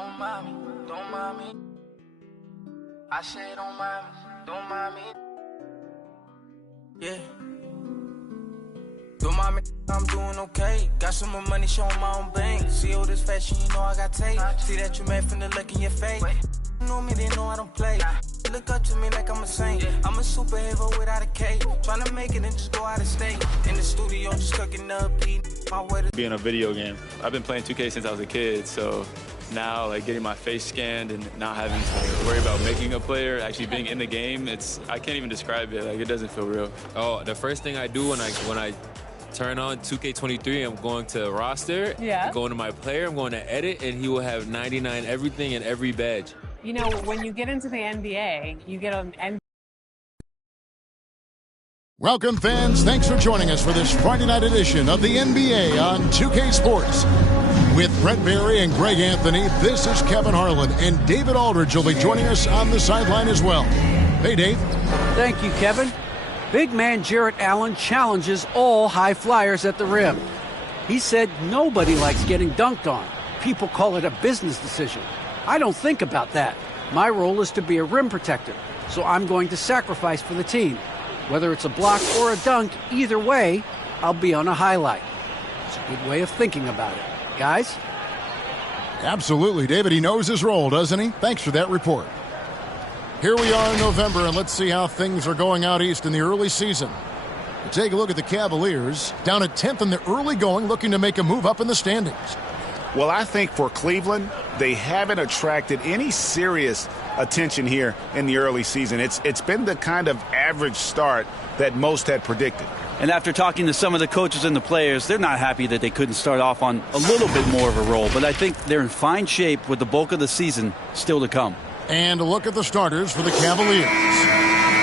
don't mind me, don't mind me. I say don't mind me, don't mind me. Yeah. Don't mind me, I'm doing okay. Got some more money, showing my own bank. See all this fashion, you know I got tape. See that you mad from the look in your face. You know me, they know I don't play. Look up to me like I'm a saint. I'm a superhero without a cape. Trying to make it and just go out of state. In the studio, just cooking up, eating my way to being a video game. I've been playing 2K since I was a kid, so now like getting my face scanned and not having to worry about making a player, actually being in the game, I can't even describe it. Like, it doesn't feel real. Oh, the first thing I do when I turn on 2K23, I'm going to roster, I'm going to my player, I'm going to edit, and he will have 99 everything and every badge. You know, when you get into the NBA, you get an NBA. Welcome, fans. Thanks for joining us for this Friday night edition of the NBA on 2K Sports. With Brent Barry and Greg Anthony, this is Kevin Harlan, and David Aldridge will be joining us on the sideline as well. Hey, Dave. Thank you, Kevin. Big man Jarrett Allen challenges all high flyers at the rim. He said nobody likes getting dunked on. People call it a business decision. I don't think about that. My role is to be a rim protector, so I'm going to sacrifice for the team. Whether it's a block or a dunk, either way, I'll be on a highlight. It's a good way of thinking about it. Guys? Absolutely, David. He knows his role, doesn't he? Thanks for that report. Here we are in November, and let's see how things are going out east in the early season. We'll take a look at the Cavaliers, down at 10th in the early going, looking to make a move up in the standings. Well, I think for Cleveland, they haven't attracted any serious attention here in the early season. It's been the kind of average start that most had predicted. And after talking to some of the coaches and the players, they're not happy that they couldn't start off on a little bit more of a roll. But I think they're in fine shape with the bulk of the season still to come. And a look at the starters for the Cavaliers.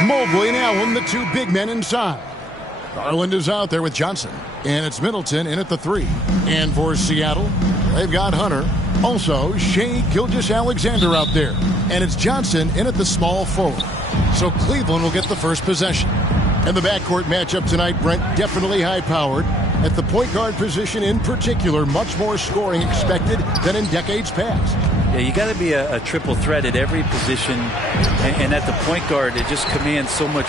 Mobley and Allen, the two big men inside. Garland is out there with Johnson. And it's Middleton in at the 3. And for Seattle, they've got Hunter. Also, Shea Gilgeous-Alexander out there. And it's Johnson in at the small forward. So Cleveland will get the first possession. And the backcourt matchup tonight, Brent, definitely high-powered. At the point guard position in particular, much more scoring expected than in decades past. Yeah, you got to be a triple threat at every position. And at the point guard, it just commands so much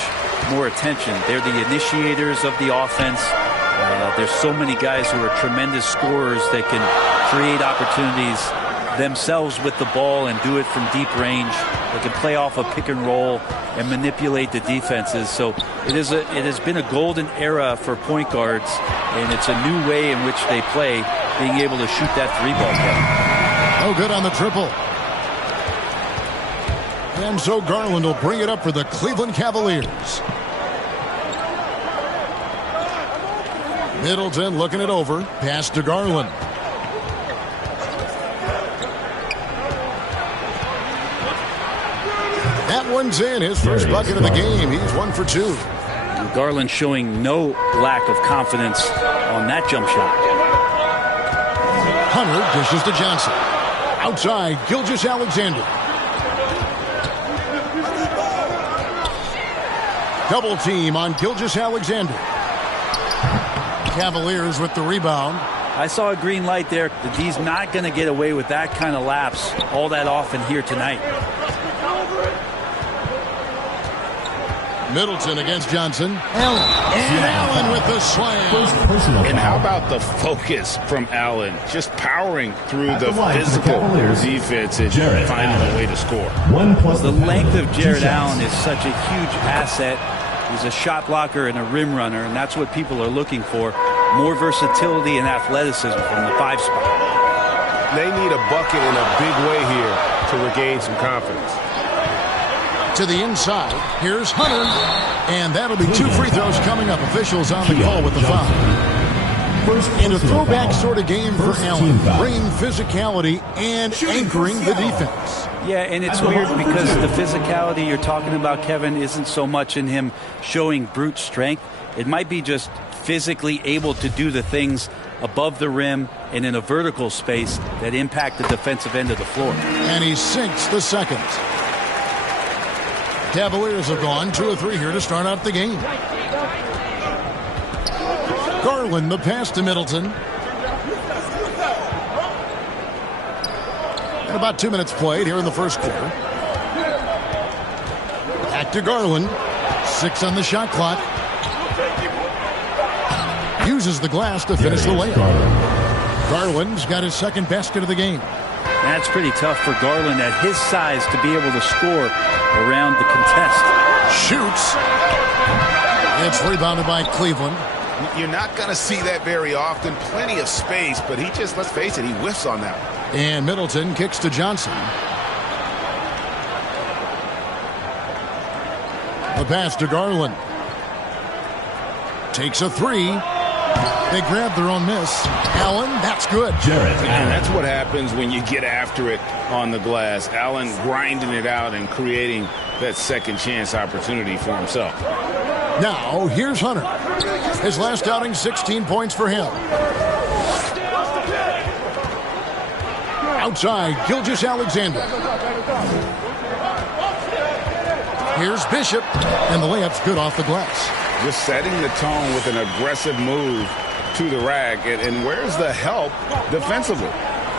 more attention. They're the initiators of the offense. There's so many guys who are tremendous scorers that can create opportunities themselves with the ball and do it from deep range. They can play off a pick and roll and manipulate the defenses. So it has been a golden era for point guards, and it's a new way in which they play, being able to shoot that 3-ball. No good on the triple. And so Garland will bring it up for the Cleveland Cavaliers. Middleton looking it over. Pass to Garland. That one's in. His first bucket of the game. He's 1 for 2. Garland showing no lack of confidence on that jump shot. Hunter dishes to Johnson. Outside, Gilgeous-Alexander. Double team on Gilgeous-Alexander. Cavaliers with the rebound. I saw a green light there. The D's not going to get away with that kind of lapse all that often here tonight. Middleton against Johnson. Allen with the slam. And how about the focus from Allen? Just powering through the physical defense and finding a way to score. The length of Jarrett Allen is such a huge asset. He's a shot blocker and a rim runner, and that's what people are looking for. More versatility and athleticism from the 5 spot. They need a bucket in a big way here to regain some confidence. To the inside, here's Hunter, and that'll be 2 free throws coming up. Officials on the call with the foul. In a throwback sort of game for Allen, bringing physicality and anchoring the defense. Yeah, and it's weird because the physicality you're talking about, Kevin, isn't so much in him showing brute strength. It might be just physically able to do the things above the rim and in a vertical space that impact the defensive end of the floor. And he sinks the second. Cavaliers have gone 2 of 3 here to start out the game. Garland, the pass to Middleton. And about 2 minutes played here in the first quarter. Back to Garland. 6 on the shot clock. Uses the glass to finish the layup. Garland's got his second basket of the game. That's pretty tough for Garland at his size to be able to score around the contest. Shoots. It's rebounded by Cleveland. You're not going to see that very often. Plenty of space, but he just, let's face it, he whiffs on that one. And Middleton kicks to Johnson. The pass to Garland. Takes a three. They grab their own miss. Allen, that's good. And that's what happens when you get after it on the glass. Allen grinding it out and creating that second chance opportunity for himself. Now, here's Hunter. His last outing, 16 points for him. Outside, Gilgeous-Alexander. Here's Bishop, and the layup's good off the glass. Just setting the tone with an aggressive move to the rack. And where's the help defensively?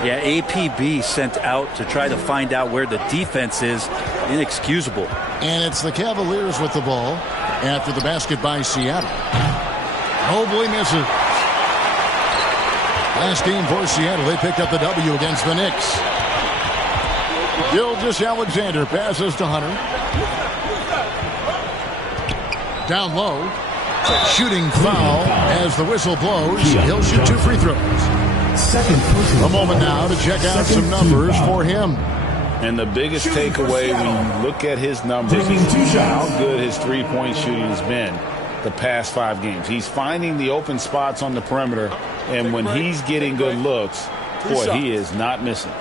Yeah, APB sent out to try to find out where the defense is. Inexcusable. And it's the Cavaliers with the ball after the basket by Seattle. Mobley misses. Last game for Seattle, they picked up the W against the Knicks. Gilgeous-Alexander passes to Hunter. Down low. Shooting foul as the whistle blows. He'll shoot 2 free throws. A moment now to check out some numbers for him. And the biggest takeaway when you look at his numbers is how good his three-point shooting has been the past 5 games. He's finding the open spots on the perimeter, and when he's getting good looks, boy, he is not missing.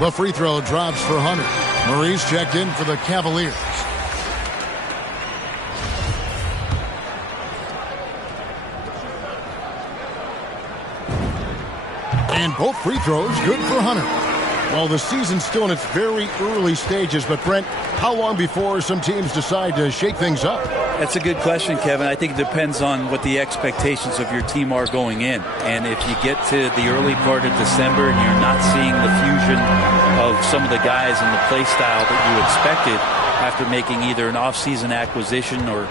The free throw drops for Hunter. Murray's checked in for the Cavaliers. And both free throws good for Hunter. Well, the season's still in its very early stages, but Brent, how long before some teams decide to shake things up? That's a good question, Kevin. I think it depends on what the expectations of your team are going in. And if you get to the early part of December and you're not seeing the fusion of some of the guys and the play style that you expected after making either an off-season acquisition or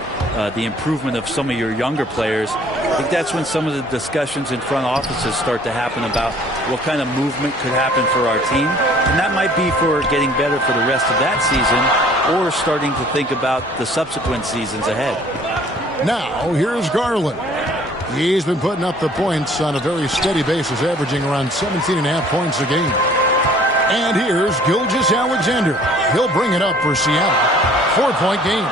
the improvement of some of your younger players, I think that's when some of the discussions in front offices start to happen about what kind of movement could happen for our team. And that might be for getting better for the rest of that season or starting to think about the subsequent seasons ahead. Now, here's Garland. He's been putting up the points on a very steady basis, averaging around 17.5 points a game. And here's Gilgeous-Alexander. He'll bring it up for Seattle. 4-point game.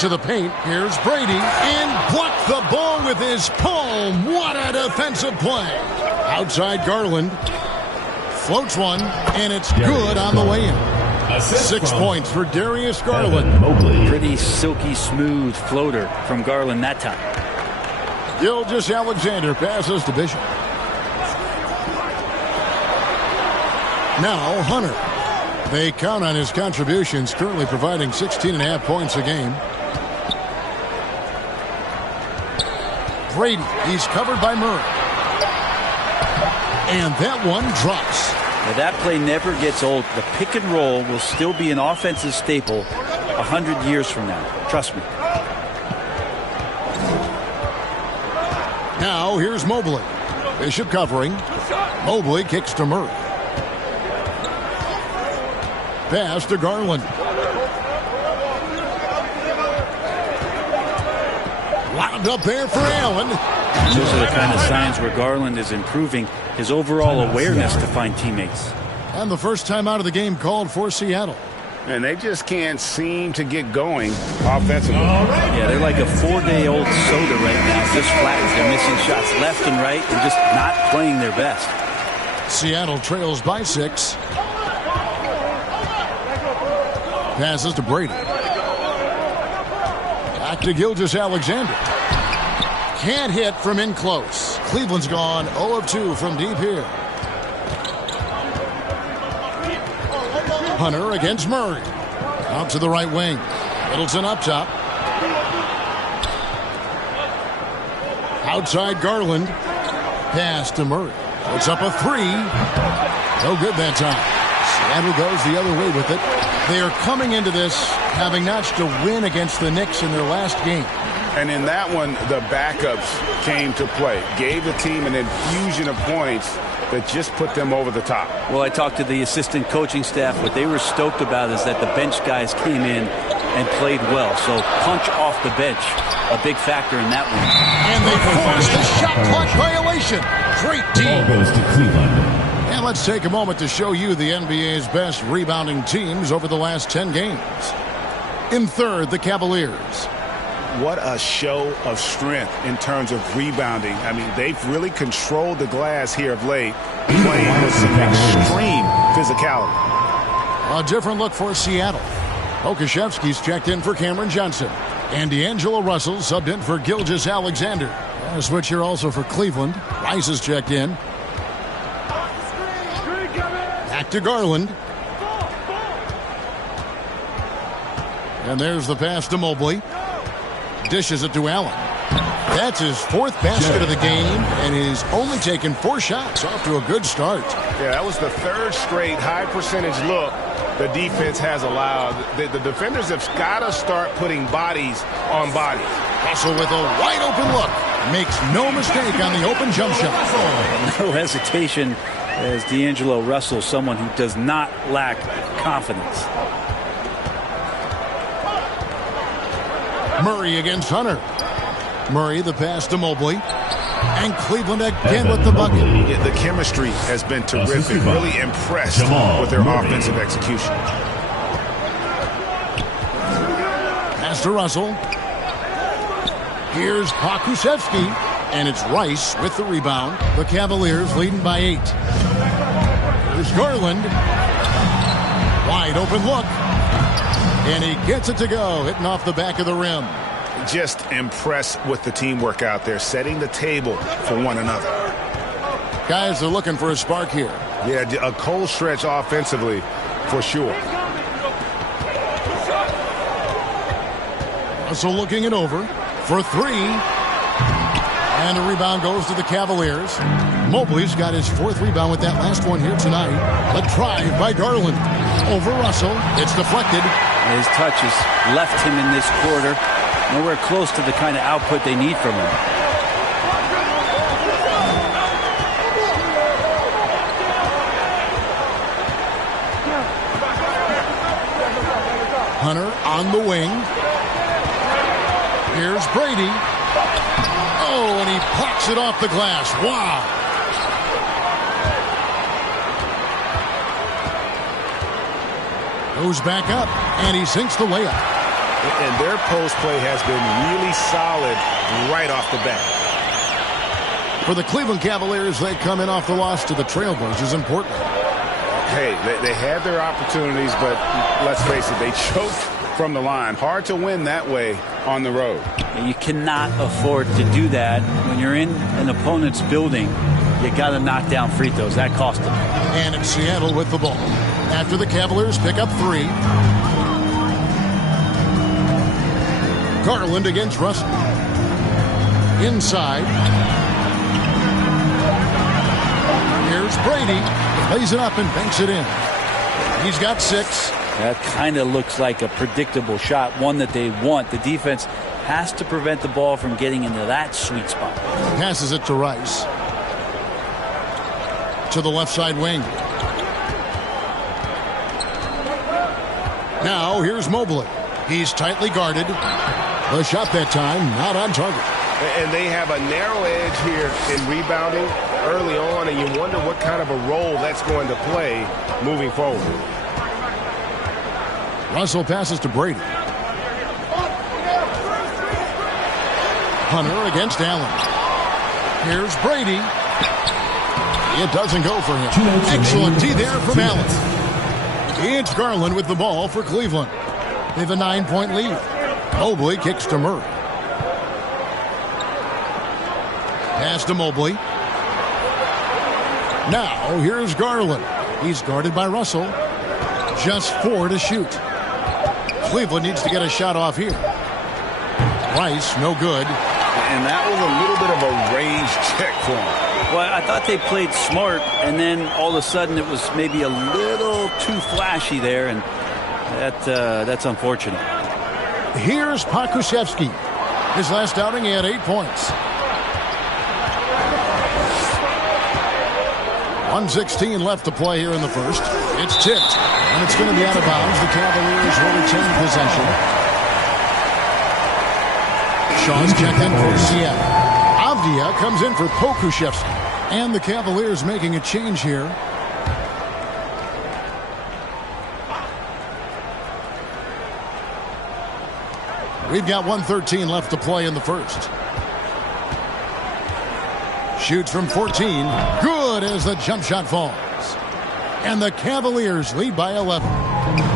To the paint, here's Brady, and blocked the ball with his palm. What a defensive play. Outside Garland. Floats one, and it's good on the way in. 6 points for Darius Garland. Pretty silky smooth floater from Garland that time. Gilgeous-Alexander passes to Bishop. Now Hunter. They count on his contributions, currently providing 16.5 points a game. Brady, he's covered by Murray. And that one drops. Now that play never gets old. The pick and roll will still be an offensive staple 100 years from now. Trust me. Now here's Mobley. Bishop covering. Mobley kicks to Murray. Pass to Garland. Wound up there for Allen. Those are the kind of signs where Garland is improving his overall awareness to find teammates. And the first time out of the game called for Seattle. And they just can't seem to get going offensively. Yeah, they're like a 4-day-old soda right now, just flat. They're missing shots left and right and just not playing their best. Seattle trails by 6. Passes to Brady. Back to Gilgeous-Alexander. Can't hit from in close. Cleveland's gone 0 of 2 from deep here. Hunter against Murray. Out to the right wing. Middleton up top. Outside Garland. Pass to Murray. It's up a three. No good that time. Seattle goes the other way with it. They are coming into this having notched a win against the Knicks in their last game. And in that one, the backups came to play. Gave the team an infusion of points that just put them over the top. Well, I talked to the assistant coaching staff. What they were stoked about is that the bench guys came in and played well. So punch off the bench, a big factor in that one. And they forced the shot clock violation. Great team. Ball goes to Cleveland. And let's take a moment to show you the NBA's best rebounding teams over the last 10 games. In third, the Cavaliers. What a show of strength in terms of rebounding. I mean, they've really controlled the glass here of late, playing with some extreme physicality. A different look for Seattle. Okashevsky's checked in for Cameron Johnson. And D'Angelo Russell subbed in for Gilgeous Alexander. A switch here also for Cleveland. Rice is checked in. Back to Garland. And there's the pass to Mobley. Dishes it to Allen. That's his fourth basket of the game, and he's only taken 4 shots. Off to a good start. Yeah, that was the third straight high percentage look the defense has allowed. The defenders have got to start putting bodies on bodies. Russell with a wide open look. Makes no mistake on the open jump shot. No hesitation as D'Angelo Russell, someone who does not lack confidence. Murray against Hunter. Murray the pass to Mobley. And Cleveland again with the bucket. Yeah, the chemistry has been terrific. Really impressed with their offensive execution. Pass to Russell. Here's Pokusevski. And it's Rice with the rebound. The Cavaliers leading by 8. Here's Garland. Wide open look. And he gets it to go, hitting off the back of the rim. Just impressed with the teamwork out there, setting the table for one another. Guys are looking for a spark here. Yeah, a cold stretch offensively, for sure. Russell looking it over for 3. And the rebound goes to the Cavaliers. Mobley's got his 4th rebound with that last one here tonight. A drive by Garland. Over Russell. It's deflected. His touch has left him in this quarter. Nowhere close to the kind of output they need from him. Hunter on the wing. Here's Brady. Oh, and he pops it off the glass. Wow. Goes back up, and he sinks the layup. And their post play has been really solid right off the bat. For the Cleveland Cavaliers, they come in off the loss to the Trailblazers in Portland. Hey, they had their opportunities, but let's face it, they choked from the line. Hard to win that way on the road. You cannot afford to do that when you're in an opponent's building. You got to knock down free throws. That cost them. And it's Seattle with the ball. After the Cavaliers pick up 3. Garland against Russell. Inside. Here's Brady. Lays it up and banks it in. He's got 6. That kind of looks like a predictable shot, one that they want. The defense has to prevent the ball from getting into that sweet spot. Passes it to Rice. To the left side wing. Now here's Mobley. He's tightly guarded. The shot that time not on target. And they have a narrow edge here in rebounding early on, and you wonder what kind of a role that's going to play moving forward. Russell passes to Brady. Hunter against Allen. Here's Brady. It doesn't go for him. Excellent D there from Allen. It's Garland with the ball for Cleveland. They have a 9-point lead. Mobley kicks to Murray. Pass to Mobley. Now here's Garland. He's guarded by Russell. Just 4 to shoot. Cleveland needs to get a shot off here. Rice, no good. And that was a little bit of a range check for him. Well, I thought they played smart, and then all of a sudden it was maybe a little too flashy there, and that's unfortunate. Here's Pokusevski. His last outing, he had 8 points. 1:16 left to play here in the first. It's tipped, and it's going to be out of bounds. The Cavaliers will retain possession. Shaw's checked in for Seattle. Avdia comes in for Pokusevski. And the Cavaliers making a change here. We've got 1:13 left to play in the first. Shoots from 14. Good as the jump shot falls. And the Cavaliers lead by 11.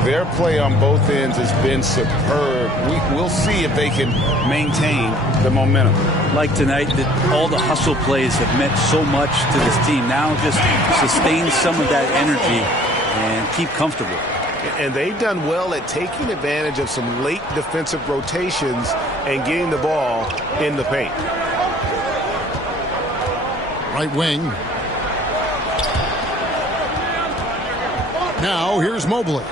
Their play on both ends has been superb. We'll see if they can maintain the momentum. Like tonight, all the hustle plays have meant so much to this team. Now just sustain some of that energy and keep comfortable. And they've done well at taking advantage of some late defensive rotations and getting the ball in the paint. Right wing. Now here's Mobley.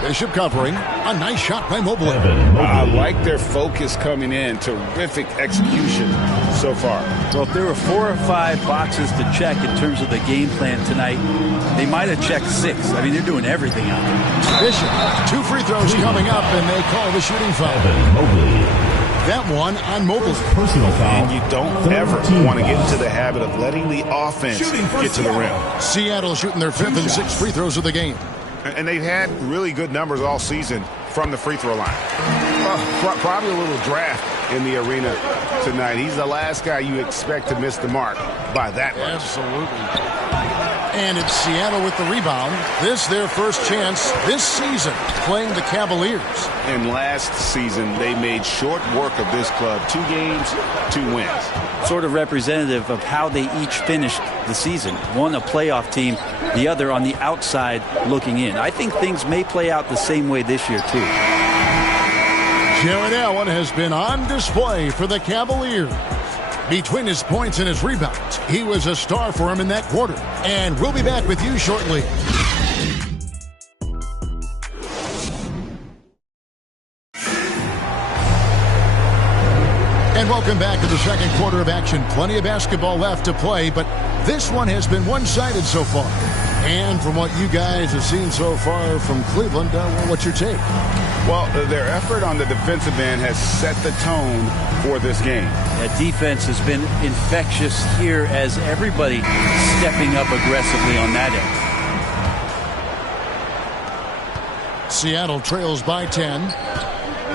Bishop covering. A nice shot by Mobley. I like their focus coming in. Terrific execution so far. Well, if there were 4 or 5 boxes to check in terms of the game plan tonight, they might have checked 6. I mean, they're doing everything out there. Bishop, 2 free throws coming up, and they call the shooting foul. That one on Mobley. Personal foul. And you don't ever want to get into the habit of letting the offense get to the rim. Seattle shooting their 5th and 6th free throws of the game. And they've had really good numbers all season from the free throw line. Probably a little draft in the arena tonight. He's the last guy you expect to miss the mark by that much. Absolutely. And it's Seattle with the rebound. This their first chance this season playing the Cavaliers. And last season, they made short work of this club. 2 games, 2 wins. Sort of representative of how they each finished the season. One a playoff team, the other on the outside looking in. I think things may play out the same way this year, too. Jarrett Allen has been on display for the Cavaliers. Between his points and his rebounds, he was a star for him in that quarter. And we'll be back with you shortly. And welcome back to the second quarter of action. Plenty of basketball left to play, but this one has been one-sided so far. And from what you guys have seen so far from Cleveland, what's your take? Well, their effort on the defensive end has set the tone for this game. That defense has been infectious here as everybody stepping up aggressively on that end. Seattle trails by 10.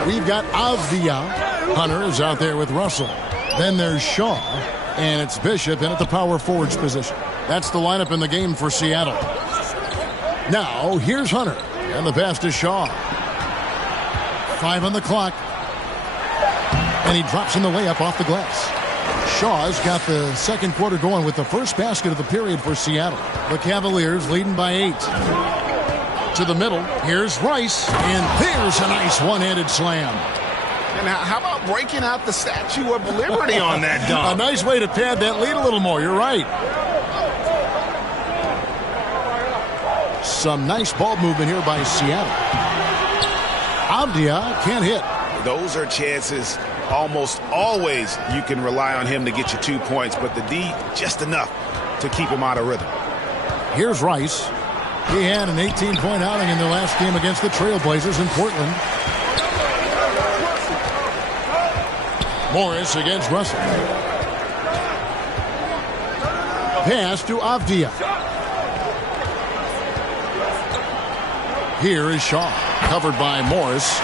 We've got Avdia. Hunter is out there with Russell. Then there's Shaw. And it's Bishop in at the power forwards position. That's the lineup in the game for Seattle. Now, here's Hunter. And the pass to Shaw. 5 on the clock. And he drops in the layup off the glass. Shaw's got the second quarter going with the first basket of the period for Seattle. The Cavaliers leading by 8. To the middle. Here's Rice. And there's a nice one-handed slam. And how about breaking out the Statue of Liberty on that dunk? A nice way to pad that lead a little more. You're right. Some nice ball movement here by Seattle. Avdia can't hit. Those are chances almost always you can rely on him to get you 2 points, but the D just enough to keep him out of rhythm. Here's Rice. He had an 18-point outing in their last game against the Trailblazers in Portland. Morris against Russell. Pass to Avdia. Here is Shaw. Covered by Morris.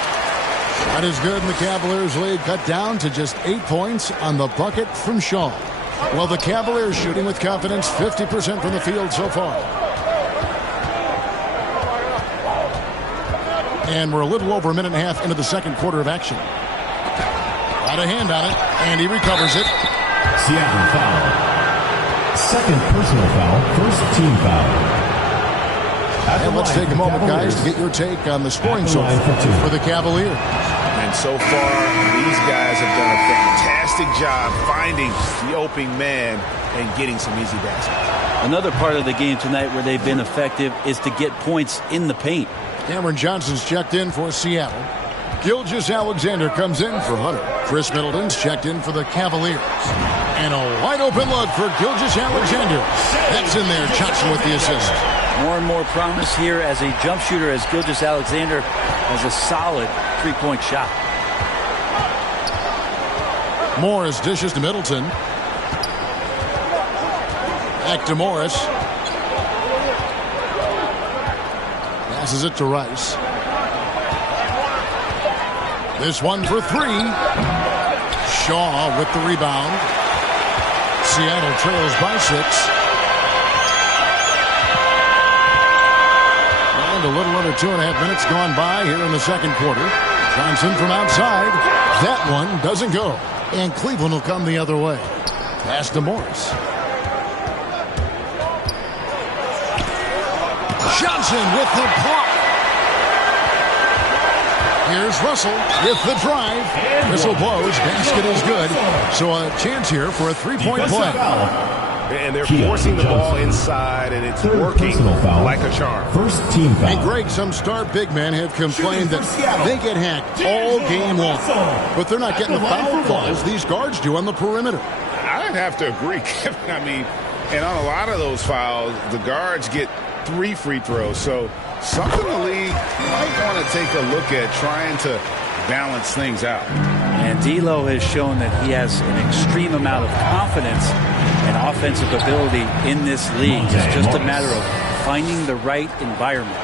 That is good, and the Cavaliers lead cut down to just 8 points on the bucket from Shaw. Well, the Cavaliers shooting with confidence, 50% from the field so far. And we're a little over a minute and a half into the second quarter of action. Got a hand on it, and he recovers it. Seattle foul. Second personal foul, first team foul. And let's take a moment, guys, to get your take on the scoring so far for the Cavaliers. And And so far, these guys have done a fantastic job finding the open man and getting some easy baskets. Another part of the game tonight where they've been effective is to get points in the paint. Cameron Johnson's checked in for Seattle. Gilgeous-Alexander comes in for Hunter. Chris Middleton's checked in for the Cavaliers. And a wide open look for Gilgeous-Alexander. That's in there. Johnson with the assist. More and more promise here as a jump shooter as Gilgeous-Alexander has a solid three-point shot. Morris dishes to Middleton. Back to Morris. Passes it to Rice. This one for three. Shaw with the rebound. Seattle trails by 6. And a little under 2.5 minutes gone by here in the second quarter. Johnson from outside. That one doesn't go. And Cleveland will come the other way. Pass to Morris. Johnson with the block. Here's Russell with the drive. Whistle blows. Basket is good. So a chance here for a three-point play. And they're forcing the ball inside, and it's working like a charm. First team foul. Hey, Greg, some star big men have complained that they get hacked all game long. But they're not getting the foul calls these guards do on the perimeter. I'd have to agree, Kevin. I mean, and on a lot of those fouls, the guards get 3 free throws. So something the league might want to take a look at, trying to balance things out. And D'Lo has shown that he has an extreme amount of confidence and offensive ability in this league. It's just a matter of finding the right environment.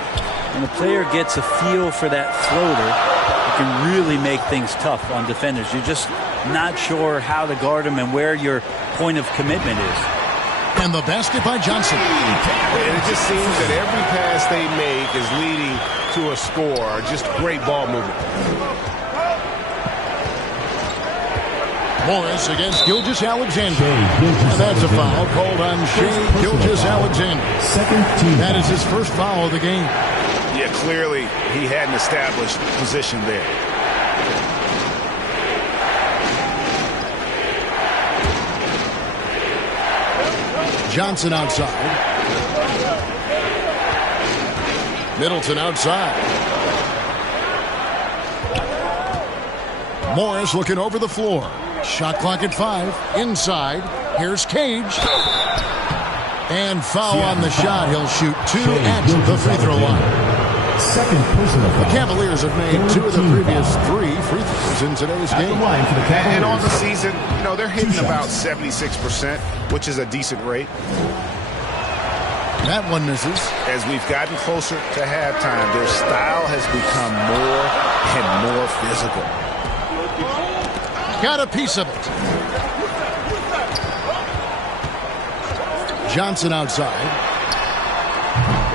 When the player gets a feel for that floater, it can really make things tough on defenders. You're just not sure how to guard them and where your point of commitment is. And the basket by Johnson. And it just seems that every pass they make is leading to a score. Just great ball movement. Morris against Gilgeous-Alexander. And that's a foul called on Shai Gilgeous-Alexander. That is his first foul of the game. Yeah, clearly he had an established position there. Johnson outside. Middleton outside. Morris looking over the floor. Shot clock at 5. Inside. Here's Cage. And foul on the shot. He'll shoot 2 at the free throw line. Second personal foul. The Cavaliers have made 2 of the previous 3 free throws in today's game. And on the season, you know, they're hitting about 76%, which is a decent rate. That one misses. As we've gotten closer to halftime, their style has become more and more physical. Got a piece of it. Johnson outside.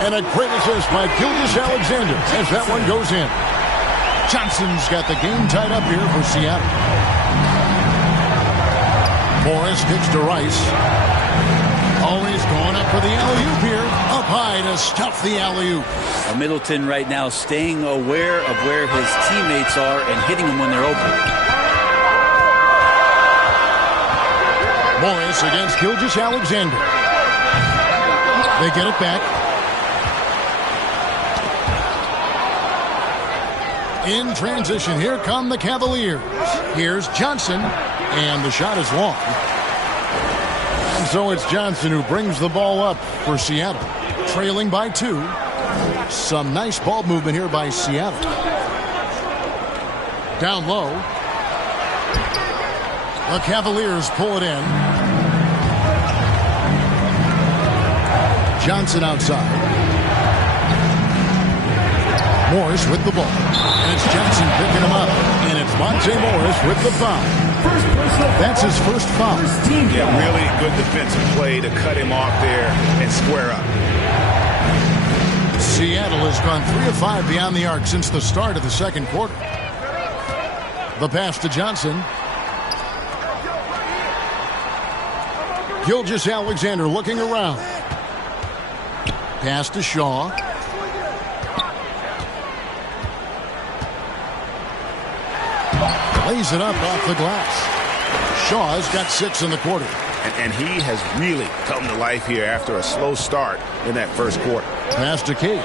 And a great assist by Gilgeous-Alexander as that one goes in. Johnson's got the game tied up here for Seattle. Morris kicks to Rice. Always going up for the alley-oop here. Up high to stuff the alley-oop. Middleton right now staying aware of where his teammates are and hitting them when they're open. Morris against Gilgeous-Alexander. They get it back. In transition, here come the Cavaliers. Here's Johnson, and the shot is long. And so it's Johnson who brings the ball up for Seattle, trailing by 2. Some nice ball movement here by Seattle. Down low. The Cavaliers pull it in. Johnson outside. Morris with the ball. And it's Johnson picking him up. And it's Monte Morris with the foul. That's his first foul. Yeah, really good defensive play to cut him off there and square up. Seattle has gone 3 of 5 beyond the arc since the start of the second quarter. The pass to Johnson. Gilgeous-Alexander looking around. Pass to Shaw. lays it up off the glass. Shaw's got 6 in the quarter. And he has really come to life here after a slow start in that first quarter. Pass to Cage.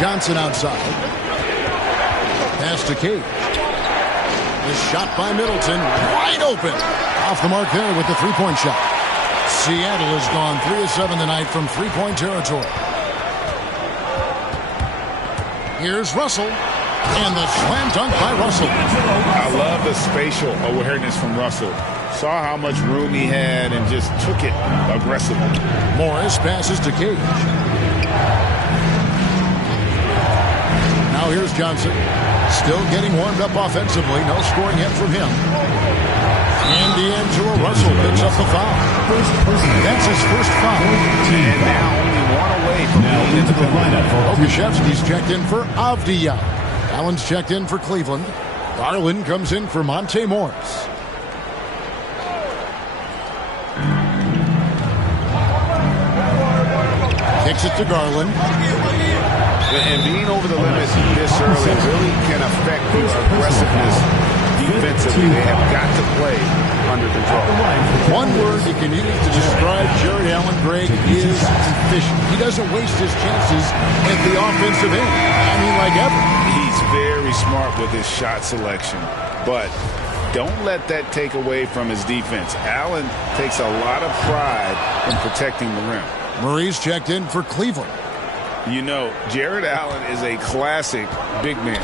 Johnson outside. Pass to Cage. The shot by Middleton, wide open. Off the mark there with the three-point shot. Seattle has gone 3 of 7 tonight from three-point territory. Here's Russell. And the slam dunk by Russell. I love the spatial awareness from Russell. Saw how much room he had and just took it aggressively. Morris passes to Cage. Now here's Johnson. Still getting warmed up offensively. No scoring yet from him. And D'Angelo Russell picks up the foul. That's his first foul. And now only one away from being into the lineup. Okashevsky's checked in for Avdija. Allen's checked in for Cleveland. Garland comes in for Monte Morris. Kicks it to Garland. And being over the limit this early really can affect the aggressiveness defensively. They have got to play under control. One word you can use to describe Jared Allen, Greg, is efficient. He doesn't waste his chances at the offensive end. I mean, like ever. He's very smart with his shot selection, but don't let that take away from his defense. Allen takes a lot of pride in protecting the rim. Murray's checked in for Cleveland. You know, Jared Allen is a classic big man,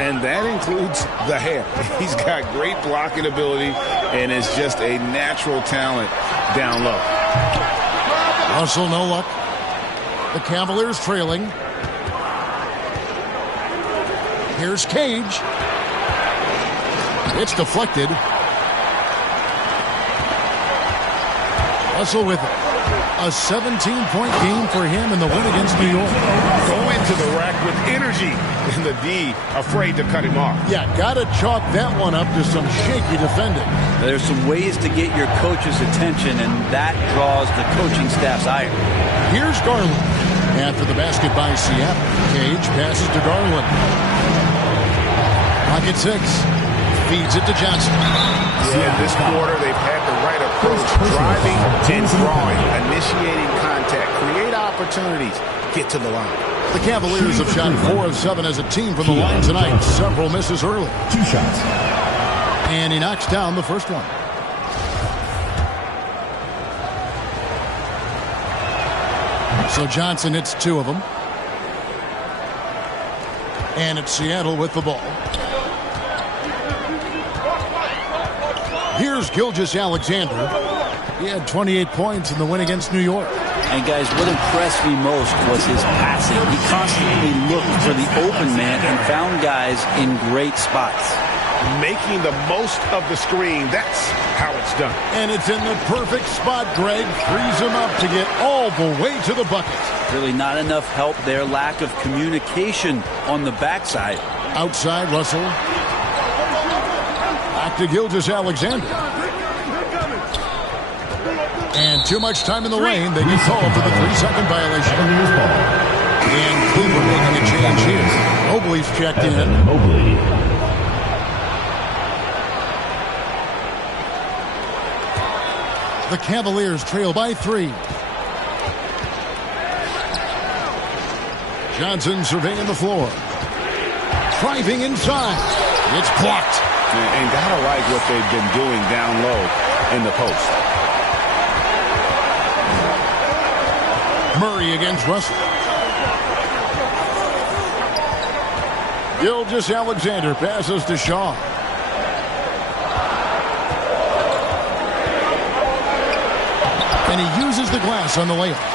and that includes the hair. He's got great blocking ability and is just a natural talent down low. Russell, no luck. The Cavaliers trailing. Here's Cage. It's deflected. Russell with it. A 17-point game for him in the win against New York. Go into the rack with energy, and the D afraid to cut him off. Yeah, got to chalk that one up to some shaky defending. There's some ways to get your coach's attention, and that draws the coaching staff's ire. Here's Garland. After the basket by Seattle, Cage passes to Garland. Pocket 6. Feeds it to Johnson. Yeah, this quarter they've had the right approach. Driving and drawing. Initiating contact. Create opportunities. Get to the line. The Cavaliers have shot 4 of 7 as a team from the line tonight. Several misses early. 2 shots. And he knocks down the first one. So Johnson hits 2 of them. And it's Seattle with the ball. Here's Gilgeous-Alexander. He had 28 points in the win against New York. And guys, what impressed me most was his passing. He constantly looked for the open man and found guys in great spots. Making the most of the screen. That's how it's done. And it's in the perfect spot, Greg. Frees him up to get all the way to the bucket. Really not enough help there. Lack of communication on the backside. Outside, Russell. Back to Gilgeous-Alexander. And too much time in the lane. They get called for the 3-second violation. And Cleveland making a change here. Mobley's checked in. Mobley. The Cavaliers trail by 3. Johnson surveying the floor. Driving inside. It's blocked. And gotta like what they've been doing down low in the post. Murray against Russell. Gilgeous-Alexander passes to Shaw. And he uses the glass on the layup.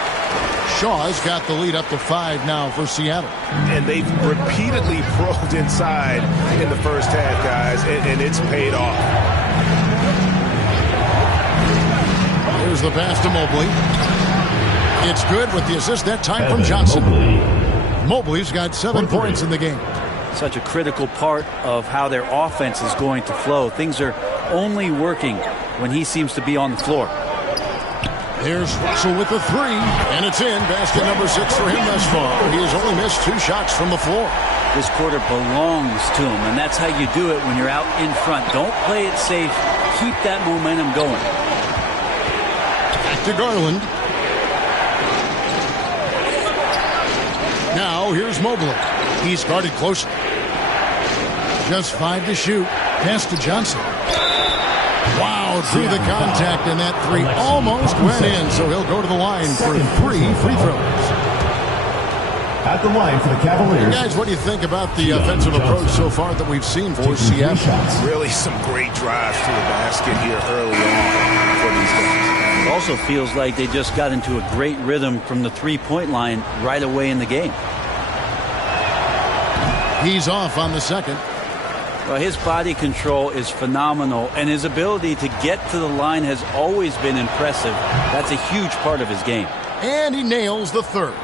Shaw's got the lead up to 5 now for Seattle. And they've repeatedly probed inside in the first half, guys, and it's paid off. Here's the pass to Mobley. It's good with the assist that time from Johnson. Mobley's got 7 points in the game. Such a critical part of how their offense is going to flow. Things are only working when he seems to be on the floor. Here's Russell with the 3, and it's in. Basket number 6 for him thus far. He has only missed 2 shots from the floor. This quarter belongs to him, and that's how you do it when you're out in front. Don't play it safe. Keep that momentum going. Back to Garland. Now here's Mobley. He's guarded closely. Just 5 to shoot. Pass to Johnson. Wow, through the contact, and that 3 almost went in, so he'll go to the line for 3 free throws. At the line for the Cavaliers. Guys, what do you think about the offensive approach so far that we've seen for Seattle? Really some great drives to the basket here early on for these guys. It also feels like they just got into a great rhythm from the three-point line right away in the game. He's off on the second. Well, his body control is phenomenal, and his ability to get to the line has always been impressive. That's a huge part of his game. And he nails the third.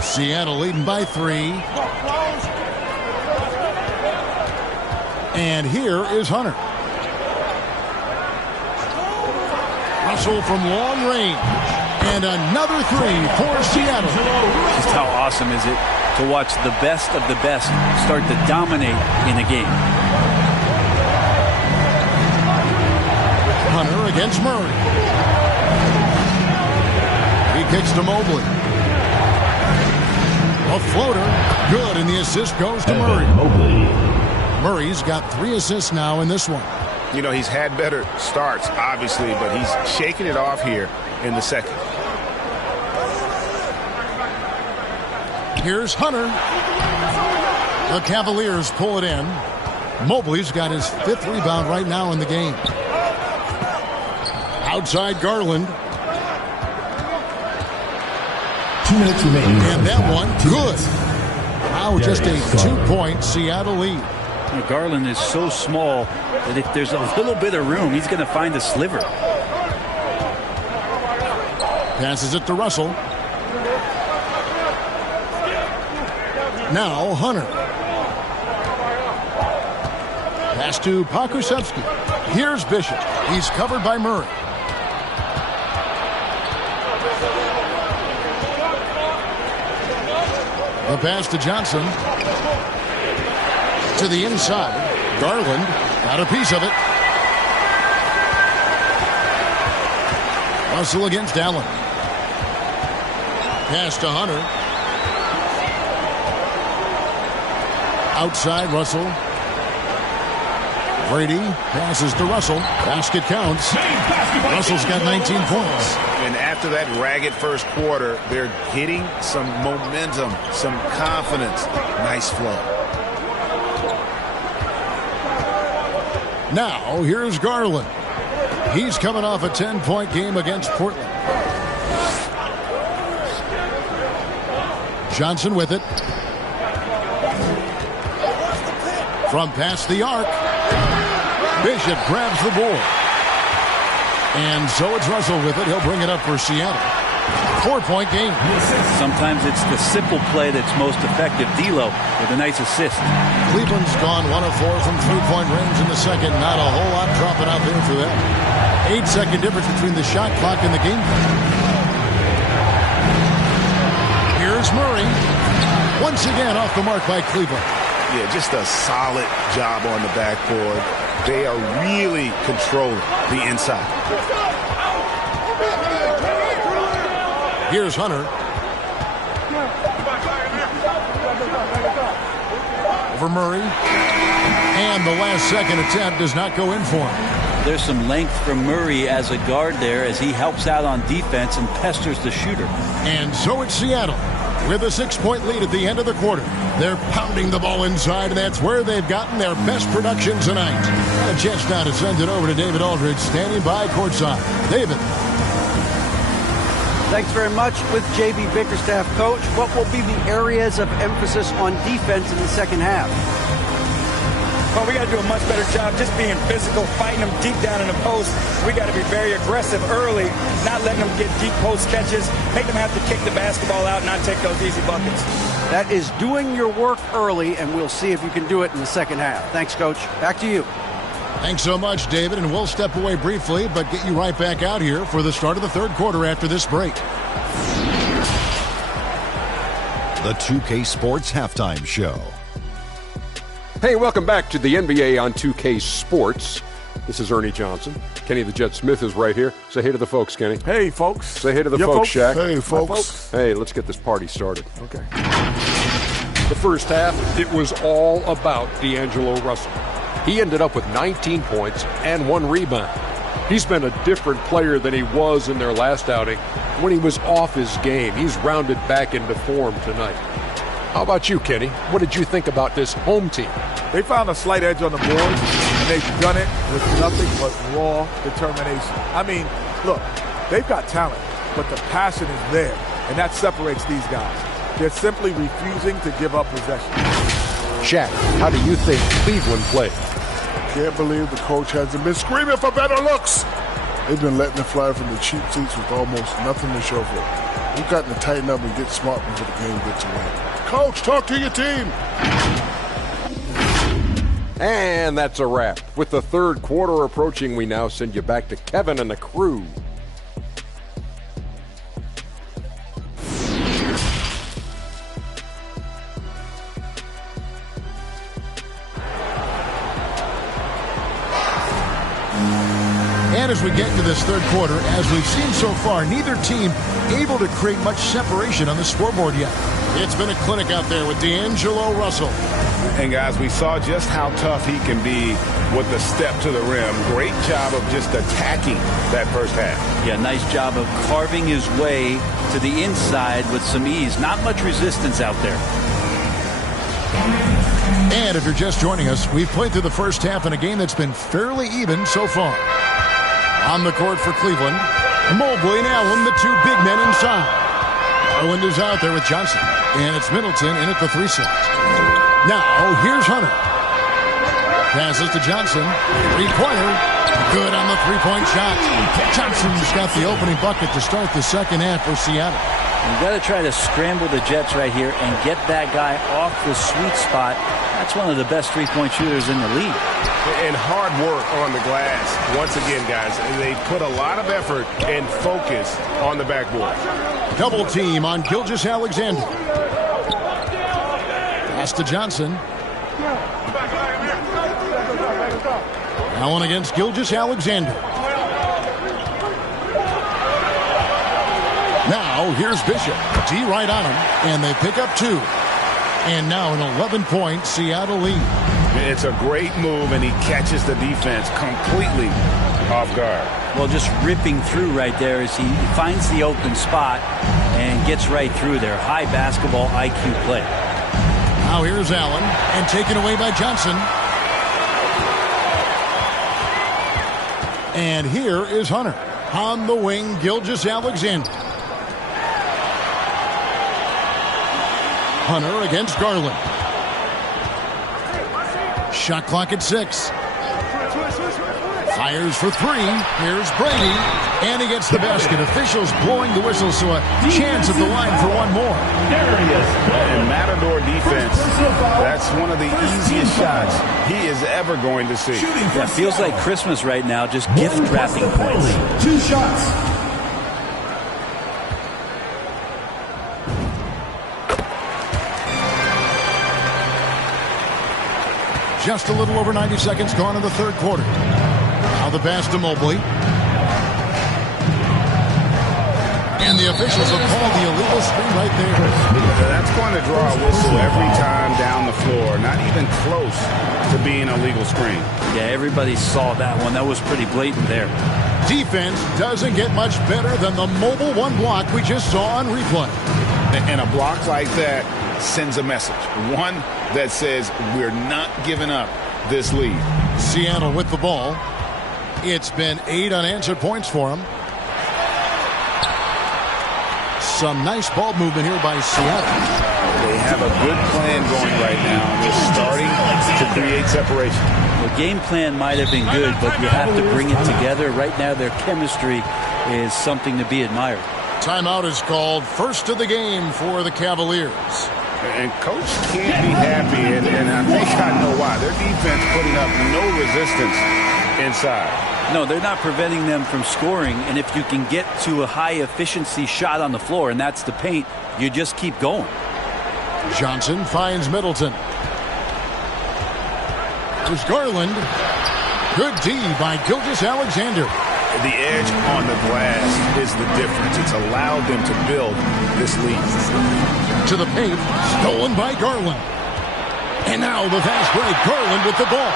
Seattle leading by 3. And here is Hunter. Russell from long range. And another 3 for Seattle. Just how awesome is it to watch the best of the best start to dominate in a game. Hunter against Murray. He kicks to Mobley. A floater, good, and the assist goes to Murray. Murray's got 3 assists now in this one. You know, he's had better starts, obviously, but he's shaking it off here in the second. Here's Hunter. The Cavaliers pull it in. Mobley's got his 5th rebound right now in the game. Outside Garland. 2 minutes remaining. And that one, good. Now just a 2-point Seattle lead. Garland is so small that if there's a little bit of room, he's going to find a sliver. Passes it to Russell. Now Hunter. Pass to Pokusevski. Here's Bishop. He's covered by Murray. The pass to Johnson. To the inside. Garland got a piece of it. Russell against Allen. Pass to Hunter. Outside Russell. Brady passes to Russell. Basket counts. Russell's got 19 points. And after that ragged first quarter, they're hitting some momentum, some confidence. Nice flow. Now, here's Garland. He's coming off a 10-point game against Portland. Johnson with it. From past the arc. Bishop grabs the board. And so it's Russell with it. He'll bring it up for Seattle. 4-point game. Sometimes it's the simple play that's most effective. D'Lo with a nice assist. Cleveland's gone 1 of 4 from 3-point range in the second. Not a whole lot dropping out there for them. 8-second difference between the shot clock and the game clock. Here's Murray. Once again off the mark by Cleveland. Yeah, just a solid job on the backboard. They are really controlling the inside. Here's Hunter. Over Murray. And the last second attempt does not go in for him. There's some length from Murray as a guard there as he helps out on defense and pesters the shooter. And so it's Seattle with a 6-point lead at the end of the quarter. They're pounding the ball inside, and that's where they've gotten their best production tonight. A chance now to send it over to David Aldridge, standing by courtside. David. Thanks very much. With J.B. Bickerstaff, Coach, what will be the areas of emphasis on defense in the second half? Well, we got to do a much better job just being physical, fighting them deep down in the post. We got to be very aggressive early, not letting them get deep post catches, make them have to kick the basketball out and not take those easy buckets. That is doing your work early, and we'll see if you can do it in the second half. Thanks, Coach. Back to you. Thanks so much, David, and we'll step away briefly, but get you right back out here for the start of the third quarter after this break. The 2K Sports Halftime Show. Hey, welcome back to the NBA on 2K Sports. This is Ernie Johnson. Kenny the Jet Smith is right here. Say hey to the folks, Kenny. Hey, folks. Say hey to the folks, Shaq. Hey, folks. Hey, let's get this party started. Okay. The first half, it was all about D'Angelo Russell. He ended up with 19 points and 1 rebound. He's been a different player than he was in their last outing when he was off his game. He's rounded back into form tonight. How about you, Kenny? What did you think about this home team? They found a slight edge on the board, and they've done it with nothing but raw determination. I mean, look, they've got talent, but the passion is there, and that separates these guys. They're simply refusing to give up possession. Shaq, how do you think Cleveland played? Can't believe the coach hasn't been screaming for better looks. They've been letting it fly from the cheap seats with almost nothing to show for it. We've got to tighten up and get smart before the game gets away. Coach, talk to your team. And that's a wrap. With the third quarter approaching, we now send you back to Kevin and the crew. And as we get into this third quarter, as we've seen so far, neither team able to create much separation on the scoreboard yet. It's been a clinic out there with D'Angelo Russell. And guys, we saw just how tough he can be with the step to the rim. Great job of just attacking that first half. Yeah, nice job of carving his way to the inside with some ease. Not much resistance out there. And if you're just joining us, we've played through the first half in a game that's been fairly even so far. On the court for Cleveland, Mobley and Allen, the two big men inside. Garland is out there with Johnson, and it's Middleton in at the 3 slot. Now, here's Hunter. Passes to Johnson. Three-pointer. Good on the three-point shot. Johnson's got the opening bucket to start the second half for Seattle. You've got to try to scramble the Jets right here and get that guy off the sweet spot. That's one of the best three-point shooters in the league. And hard work on the glass. Once again, guys, they put a lot of effort and focus on the backboard. Double team on Gilgeous-Alexander. Pass to Johnson. Allen against Gilgeous-Alexander. Now, here's Bishop. D right on him, and they pick up 2. And now an 11-point Seattle lead. It's a great move, and he catches the defense completely off guard. Well, just ripping through right there as he finds the open spot and gets right through there. High basketball IQ play. Now here's Allen, and taken away by Johnson. And here is Hunter. On the wing, Gilgeous-Alexander. Hunter against Garland. Shot clock at 6. Fires for 3. Here's Brady. And he gets the basket. Officials blowing the whistle, so a chance at the line for one more. And Matador defense, that's one of the easiest shots he is ever going to see. Yeah, feels like Christmas right now, just gift wrapping points. 2 shots. Just a little over 90 seconds gone in the third quarter. Now the pass to Mobley. And the officials have called the illegal screen right there. That's going to draw a whistle every time down the floor. Not even close to being a legal screen. Yeah, everybody saw that one. That was pretty blatant there. Defense doesn't get much better than the mobile one block we just saw on replay. And a block like that sends a message. One that says we're not giving up this lead. Seattle with the ball. It's been 8 unanswered points for them. Some nice ball movement here by Seattle. They have a good plan going right now. They're starting to create separation. The game plan might have been good, but you have to bring it together. Right now, their chemistry is something to be admired. Timeout is called. First of the game for the Cavaliers. And Coach can't be happy, and I think I know why. Their defense putting up no resistance inside. No, they're not preventing them from scoring, and if you can get to a high-efficiency shot on the floor, and that's the paint, you just keep going. Johnson finds Middleton. There's Garland. Good D by Gilgeous-Alexander. The edge on the glass is the difference. It's allowed them to build this lead. To the paint, stolen by Garland. And now the fast break. Garland with the ball.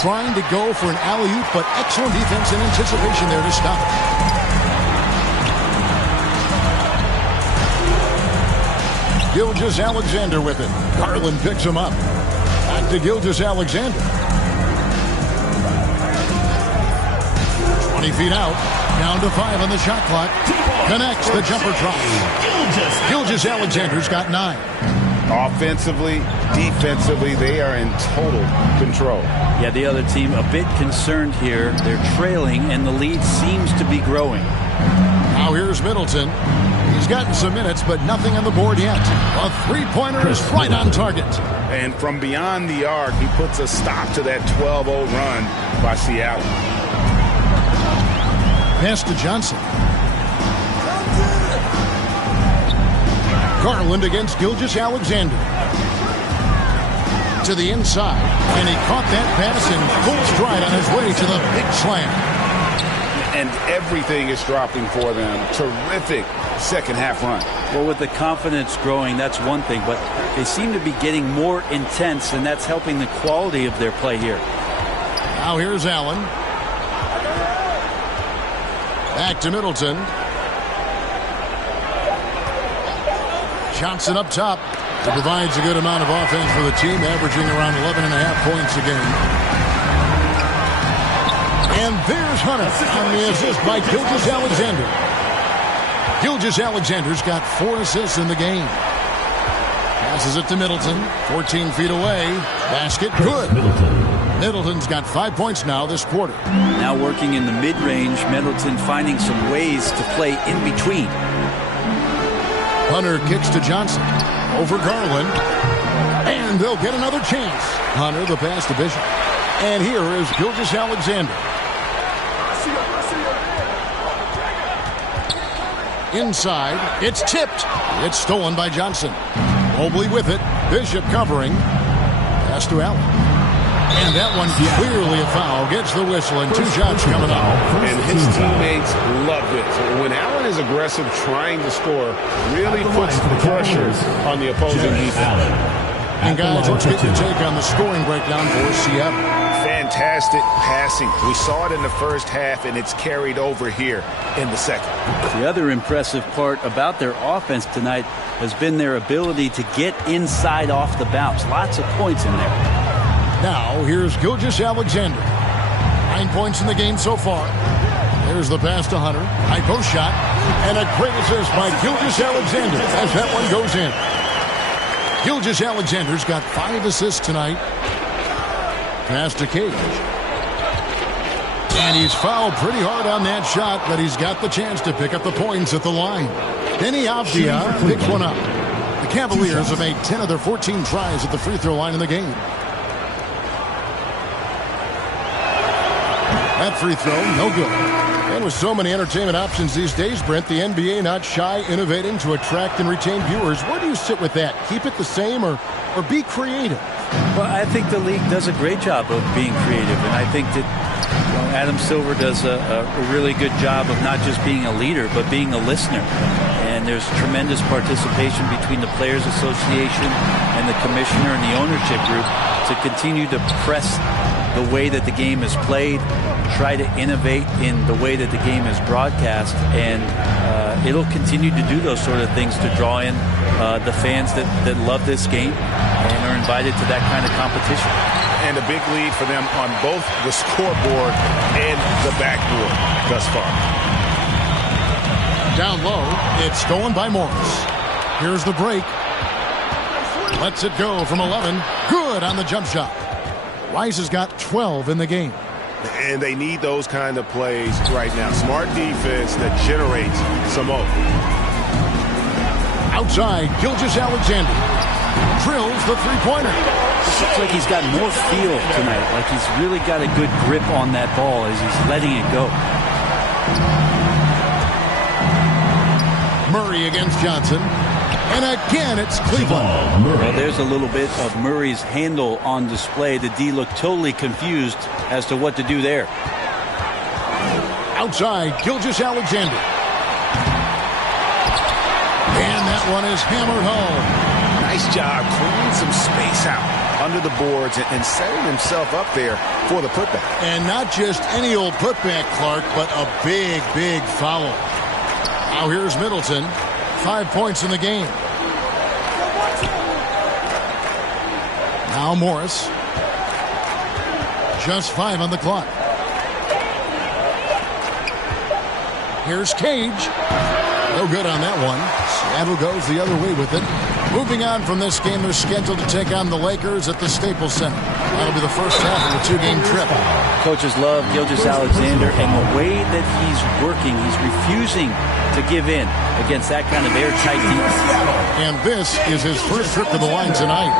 Trying to go for an alley-oop, but excellent defense and anticipation there to stop it. Gilgeous-Alexander with it. Garland picks him up. Back to Gilgeous-Alexander. 20 feet out. Down to 5 on the shot clock. Connects the jumper drop. Gilgeous-Alexander's got 9. Offensively, defensively, they are in total control. Yeah, the other team a bit concerned here. They're trailing, and the lead seems to be growing. Now here's Middleton. He's gotten some minutes, but nothing on the board yet. A three-pointer is right on target. And from beyond the arc, he puts a stop to that 12-0 run by Seattle. Pass to Johnson. Garland against Gilgeous-Alexander. To the inside, and he caught that pass in full stride on his way to the big slam. And everything is dropping for them. Terrific second half run. Well, with the confidence growing, that's one thing, but they seem to be getting more intense, and that's helping the quality of their play here. Now here's Allen. Back to Middleton. Johnson up top. It provides a good amount of offense for the team, averaging around 11.5 points a game. And there's Hunter on the assist by Gilgeous-Alexander. Gilgeous-Alexander's got 4 assists in the game. Passes it to Middleton. 14 feet away. Basket good. Middleton's got 5 points now this quarter. Now working in the mid-range, Middleton finding some ways to play in between. Hunter kicks to Johnson. Over Garland. And they'll get another chance. Hunter the pass to Bishop. And here is Gilgeous-Alexander. Inside. It's tipped. It's stolen by Johnson. Mobley with it. Bishop covering. Pass to Allen. And that one clearly a foul. Gets the whistle and 2 shots coming up. And his teammates love it. When Allen is aggressive trying to score, really puts pressure on the opposing defense. And guys, let's get your take on the scoring breakdown for Seattle. Fantastic passing. We saw it in the first half, and it's carried over here in the second. The other impressive part about their offense tonight has been their ability to get inside off the bounce. Lots of points in there. Now, here's Gilgeous-Alexander. 9 points in the game so far. There's the pass to Hunter. High post shot. And a great assist by Gilgeous-Alexander as that one goes in. Gilgeous-Alexander's got 5 assists tonight. Pass to Cage. And he's fouled pretty hard on that shot, but he's got the chance to pick up the points at the line. Denny Avdia picks one up. The Cavaliers have made 10 of their 14 tries at the free throw line in the game. That free throw, no good. And with so many entertainment options these days, Brent, the NBA not shy innovating to attract and retain viewers. Where do you sit with that? Keep it the same or be creative? Well, I think the league does a great job of being creative, and I think that Adam Silver does a really good job of not just being a leader, but being a listener. And there's tremendous participation between the Players Association and the commissioner and the ownership group to continue to press the way that the game is played, try to innovate in the way that the game is broadcast, and it'll continue to do those sort of things to draw in the fans that love this game and are invited to that kind of competition. And a big lead for them on both the scoreboard and the backboard thus far. Down low, it's stolen by Morris. Here's the break. Lets it go from 11. Good on the jump shot. Rice has got 12 in the game. And they need those kind of plays right now. Smart defense that generates some more. Outside, Gilgeous-Alexander drills the three-pointer. It looks like he's got more feel tonight. Like he's really got a good grip on that ball as he's letting it go. Murray against Johnson. And again, it's Cleveland. Well, there's a little bit of Murray's handle on display. The D looked totally confused as to what to do there. Outside, Gilgeous-Alexander. And that one is hammered home. Nice job clearing some space out under the boards and setting himself up there for the putback. And not just any old putback, Clark, but a big, big foul. Now here's Middleton. 5 points in the game. Now Morris. Just 5 on the clock. Here's Cage. No good on that one. Seattle goes the other way with it. Moving on from this game, they're scheduled to take on the Lakers at the Staples Center. That'll be the first half of a 2-game trip. Coaches love Gilgeous-Alexander, and the way that he's working, he's refusing to give in against that kind of airtight defense. And this is his first trip to the line tonight.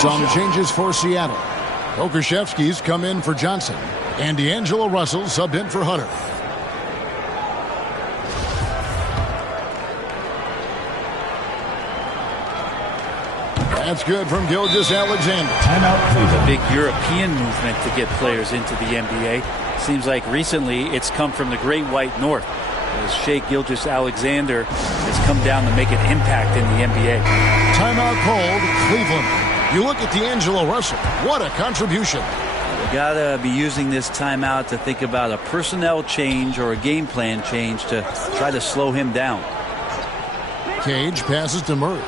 Some changes for Seattle. Okashevsky's come in for Johnson, and D'Angelo Russell subbed in for Hunter. That's good from Gilgeous-Alexander. A big European movement to get players into the NBA. Seems like recently it's come from the Great White North, as Shai Gilgeous-Alexander has come down to make an impact in the NBA. Timeout called, Cleveland. You look at D'Angelo Russell. What a contribution. You gotta be using this timeout to think about a personnel change or a game plan change to try to slow him down. Cage passes to Murray.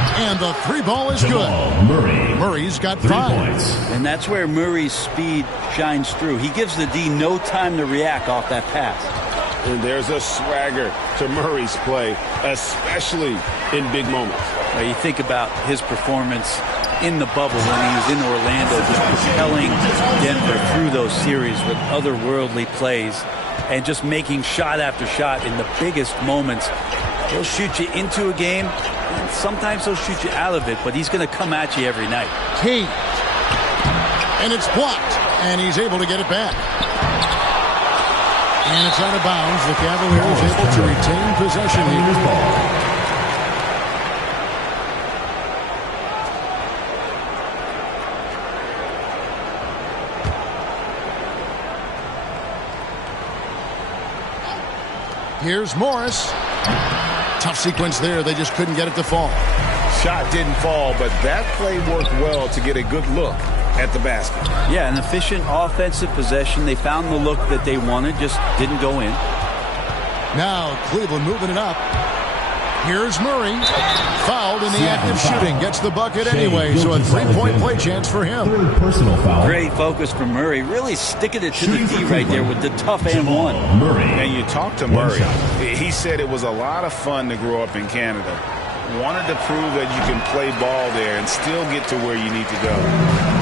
And the 3-ball is good. Murray's got 5. And that's where Murray's speed shines through. He gives the D no time to react off that pass. And there's a swagger to Murray's play, especially in big moments. Now you think about his performance in the bubble when he was in Orlando, just propelling Denver through those series with otherworldly plays and just making shot after shot in the biggest moments. He'll shoot you into a game, and sometimes he'll shoot you out of it, but he's going to come at you every night. Cage. And it's blocked, and he's able to get it back. And it's out of bounds. The Cavaliers able to retain possession here. Here's Morris. Tough sequence there. They just couldn't get it to fall. Shot didn't fall, but that play worked well to get a good look at the basket. Yeah, an efficient offensive possession. They found the look that they wanted, just didn't go in. Now Cleveland moving it up. Here's Murray. Fouled in the act of shooting. Gets the bucket anyway, so a 3-point play chance for him. Personal foul. Great focus from Murray. Really sticking it to the D right there with the tough and one. And you talk to Murray. He said it was a lot of fun to grow up in Canada. Wanted to prove that you can play ball there and still get to where you need to go.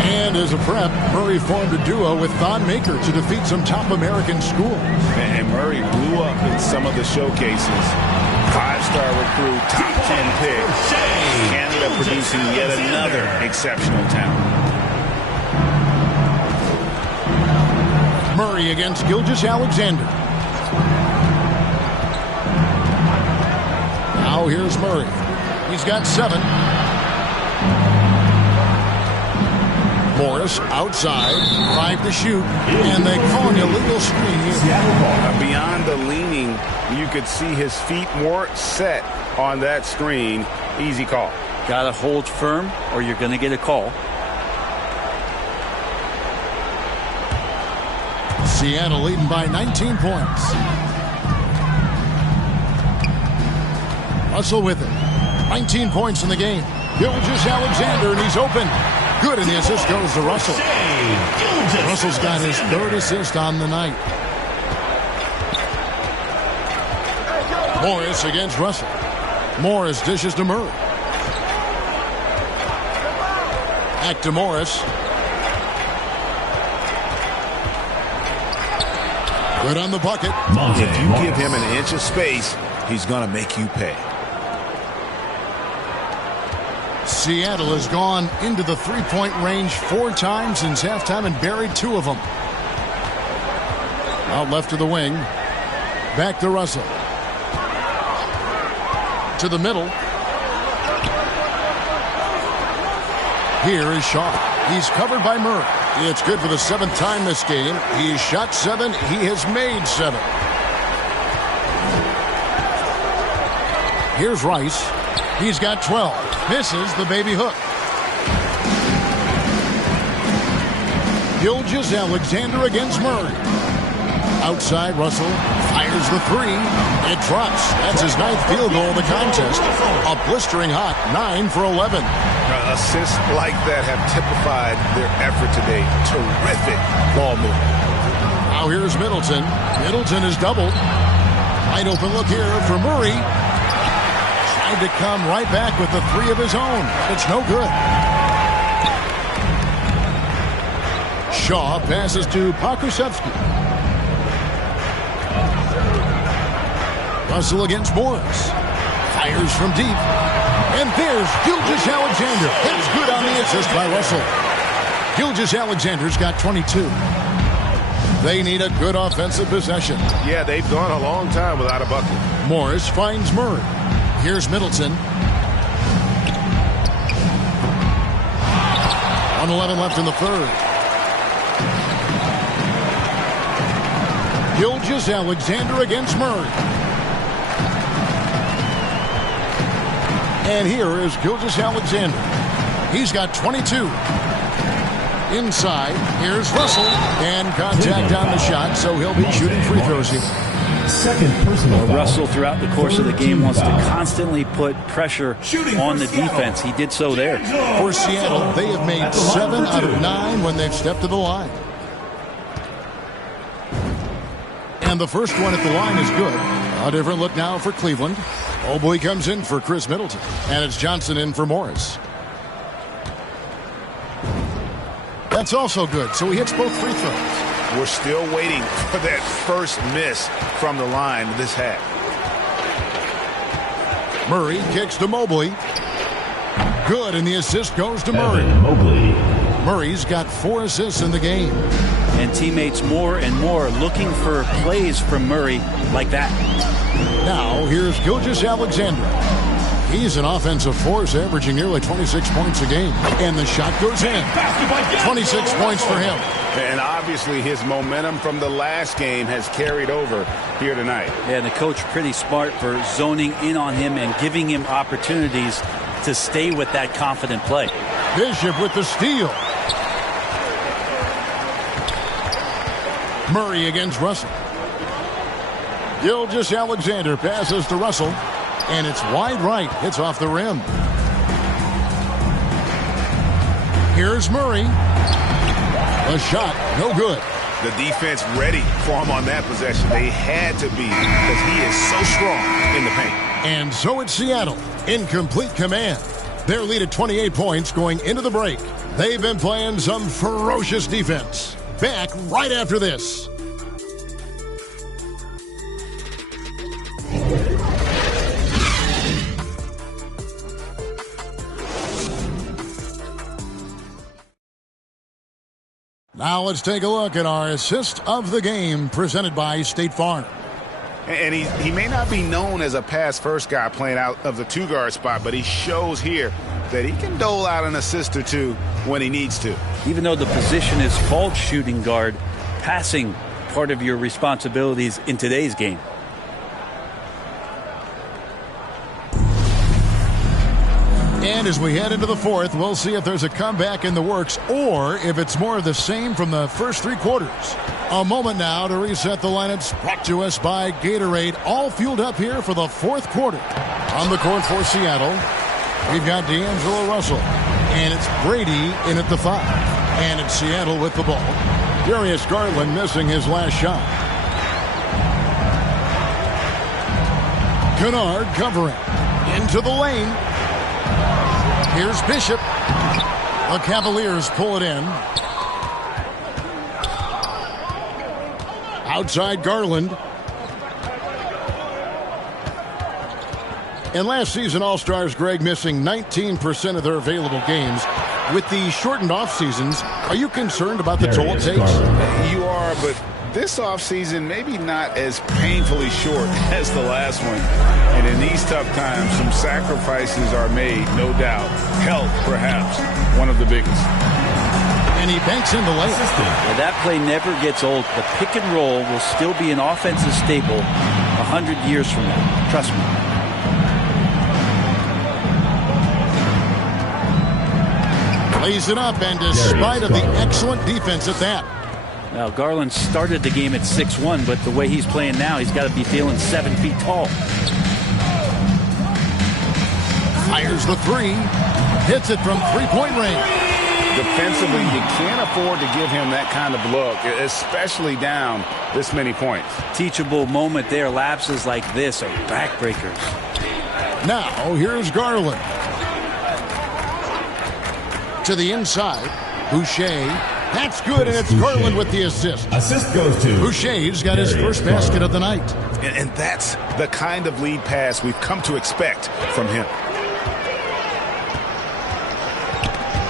And as a prep, Murray formed a duo with Thon Maker to defeat some top American schools. And Murray blew up in some of the showcases. 5-star recruit, top 10 pick. Canada producing yet another exceptional talent. Murray against Gilgeous-Alexander. Now here's Murray. He's got 7. Morris outside, 5 to shoot, and they call an illegal screen here. Beyond the leaning, you could see his feet more set on that screen. Easy call. Got to hold firm or you're going to get a call. Seattle leading by 19 points. Russell with it. 19 points in the game. Gilgeous-Alexander, and he's open. Good, and the assist goes to Russell. Russell's got his 3rd assist on the night. Morris against Russell. Morris dishes to Murray. Back to Morris. Good on the bucket. If you give him an inch of space, he's going to make you pay. Seattle has gone into the 3-point range 4 times since halftime and buried 2 of them. Out left to the wing. Back to Russell. To the middle. Here is Shaw. He's covered by Murray. It's good for the 7th time this game. He's shot 7. He has made 7. Here's Rice. He's got 12. Misses the baby hook. Gilgeous-Alexander against Murray. Outside, Russell fires the 3. It drops. That's his 9th field goal of the contest. A blistering hot 9 for 11. Assists like that have typified their effort today. Terrific ball movement. Now here's Middleton. Middleton is doubled. Wide open look here for Murray. Tried to come right back with the 3 of his own. It's no good. Shaw passes to Pokusevski. Russell against Morris. Fires from deep. And there's Gilgeous-Alexander. It's good on the assist by Russell. Gilgeous-Alexander's got 22. They need a good offensive possession. Yeah, they've gone a long time without a bucket. Morris finds Murray. Here's Middleton. 1:11 left in the 3rd. Gilgeous-Alexander against Murray. And here is Gilgeous-Alexander. He's got 22. Inside, here's Russell. And contact on the shot, so he'll be shooting free throws here. Second personal foul. Russell, throughout the course of the game, wants to constantly put pressure on the defense. He did so there. For Seattle, they have made 7 out of 9 when they've stepped to the line. And the first one at the line is good. A different look now for Cleveland. Mobley comes in for Chris Middleton. And it's Johnson in for Morris. That's also good, so he hits both free throws. We're still waiting for that first miss from the line this half. Murray kicks to Mobley. Good, and the assist goes to Murray. Mobley. Murray's got 4 assists in the game. And teammates more and more looking for plays from Murray like that. Now, here's Gilgeous-Alexander. He's an offensive force, averaging nearly 26 points a game. And the shot goes in. 26 points for him. And obviously his momentum from the last game has carried over here tonight. Yeah, and the coach pretty smart for zoning in on him and giving him opportunities to stay with that confident play. Bishop with the steal. Murray against Russell. Gilgeous-Alexander passes to Russell. And it's wide right. Hits off the rim. Here's Murray. A shot. No good. The defense ready for him on that possession. They had to be because he is so strong in the paint. And so it's Seattle in complete command. Their lead at 28 points going into the break. They've been playing some ferocious defense. Back right after this. Now let's take a look at our assist of the game presented by State Farm. And he may not be known as a pass-first guy playing out of the 2-guard spot, but he shows here that he can dole out an assist or two when he needs to. Even though the position is called shooting guard, passing part of your responsibilities in today's game. And as we head into the 4th, we'll see if there's a comeback in the works or if it's more of the same from the first 3 quarters. A moment now to reset the lineups brought to us by Gatorade, all fueled up here for the 4th quarter. On the court for Seattle, we've got D'Angelo Russell, and it's Brady in at the 5. And it's Seattle with the ball. Darius Garland missing his last shot. Kennard covering. Into the lane. Here's Bishop. The Cavaliers pull it in. Outside Garland. And last season, All-Stars Greg missing 19% of their available games. With the shortened off seasons, are you concerned about the toll it takes? You are but this offseason maybe not as painfully short as the last one. And in these tough times, some sacrifices are made, no doubt. Health, perhaps, one of the biggest. And he banks in the layup. Yeah, that play never gets old. The pick and roll will still be an offensive staple 100 years from now. Trust me. Lays it up, and despite of the excellent defense at that. Now, Garland started the game at 6'1", but the way he's playing now, he's got to be feeling 7 feet tall. Fires the three. Hits it from three-point range. Defensively, you can't afford to give him that kind of look, especially down this many points. Teachable moment there. Lapses like this are backbreakers. Now, here's Garland. To the inside. Boucher. That's good, and it's Garland with the assist. Assist goes to Boucher's got his first basket of the night. And that's the kind of lead pass we've come to expect from him.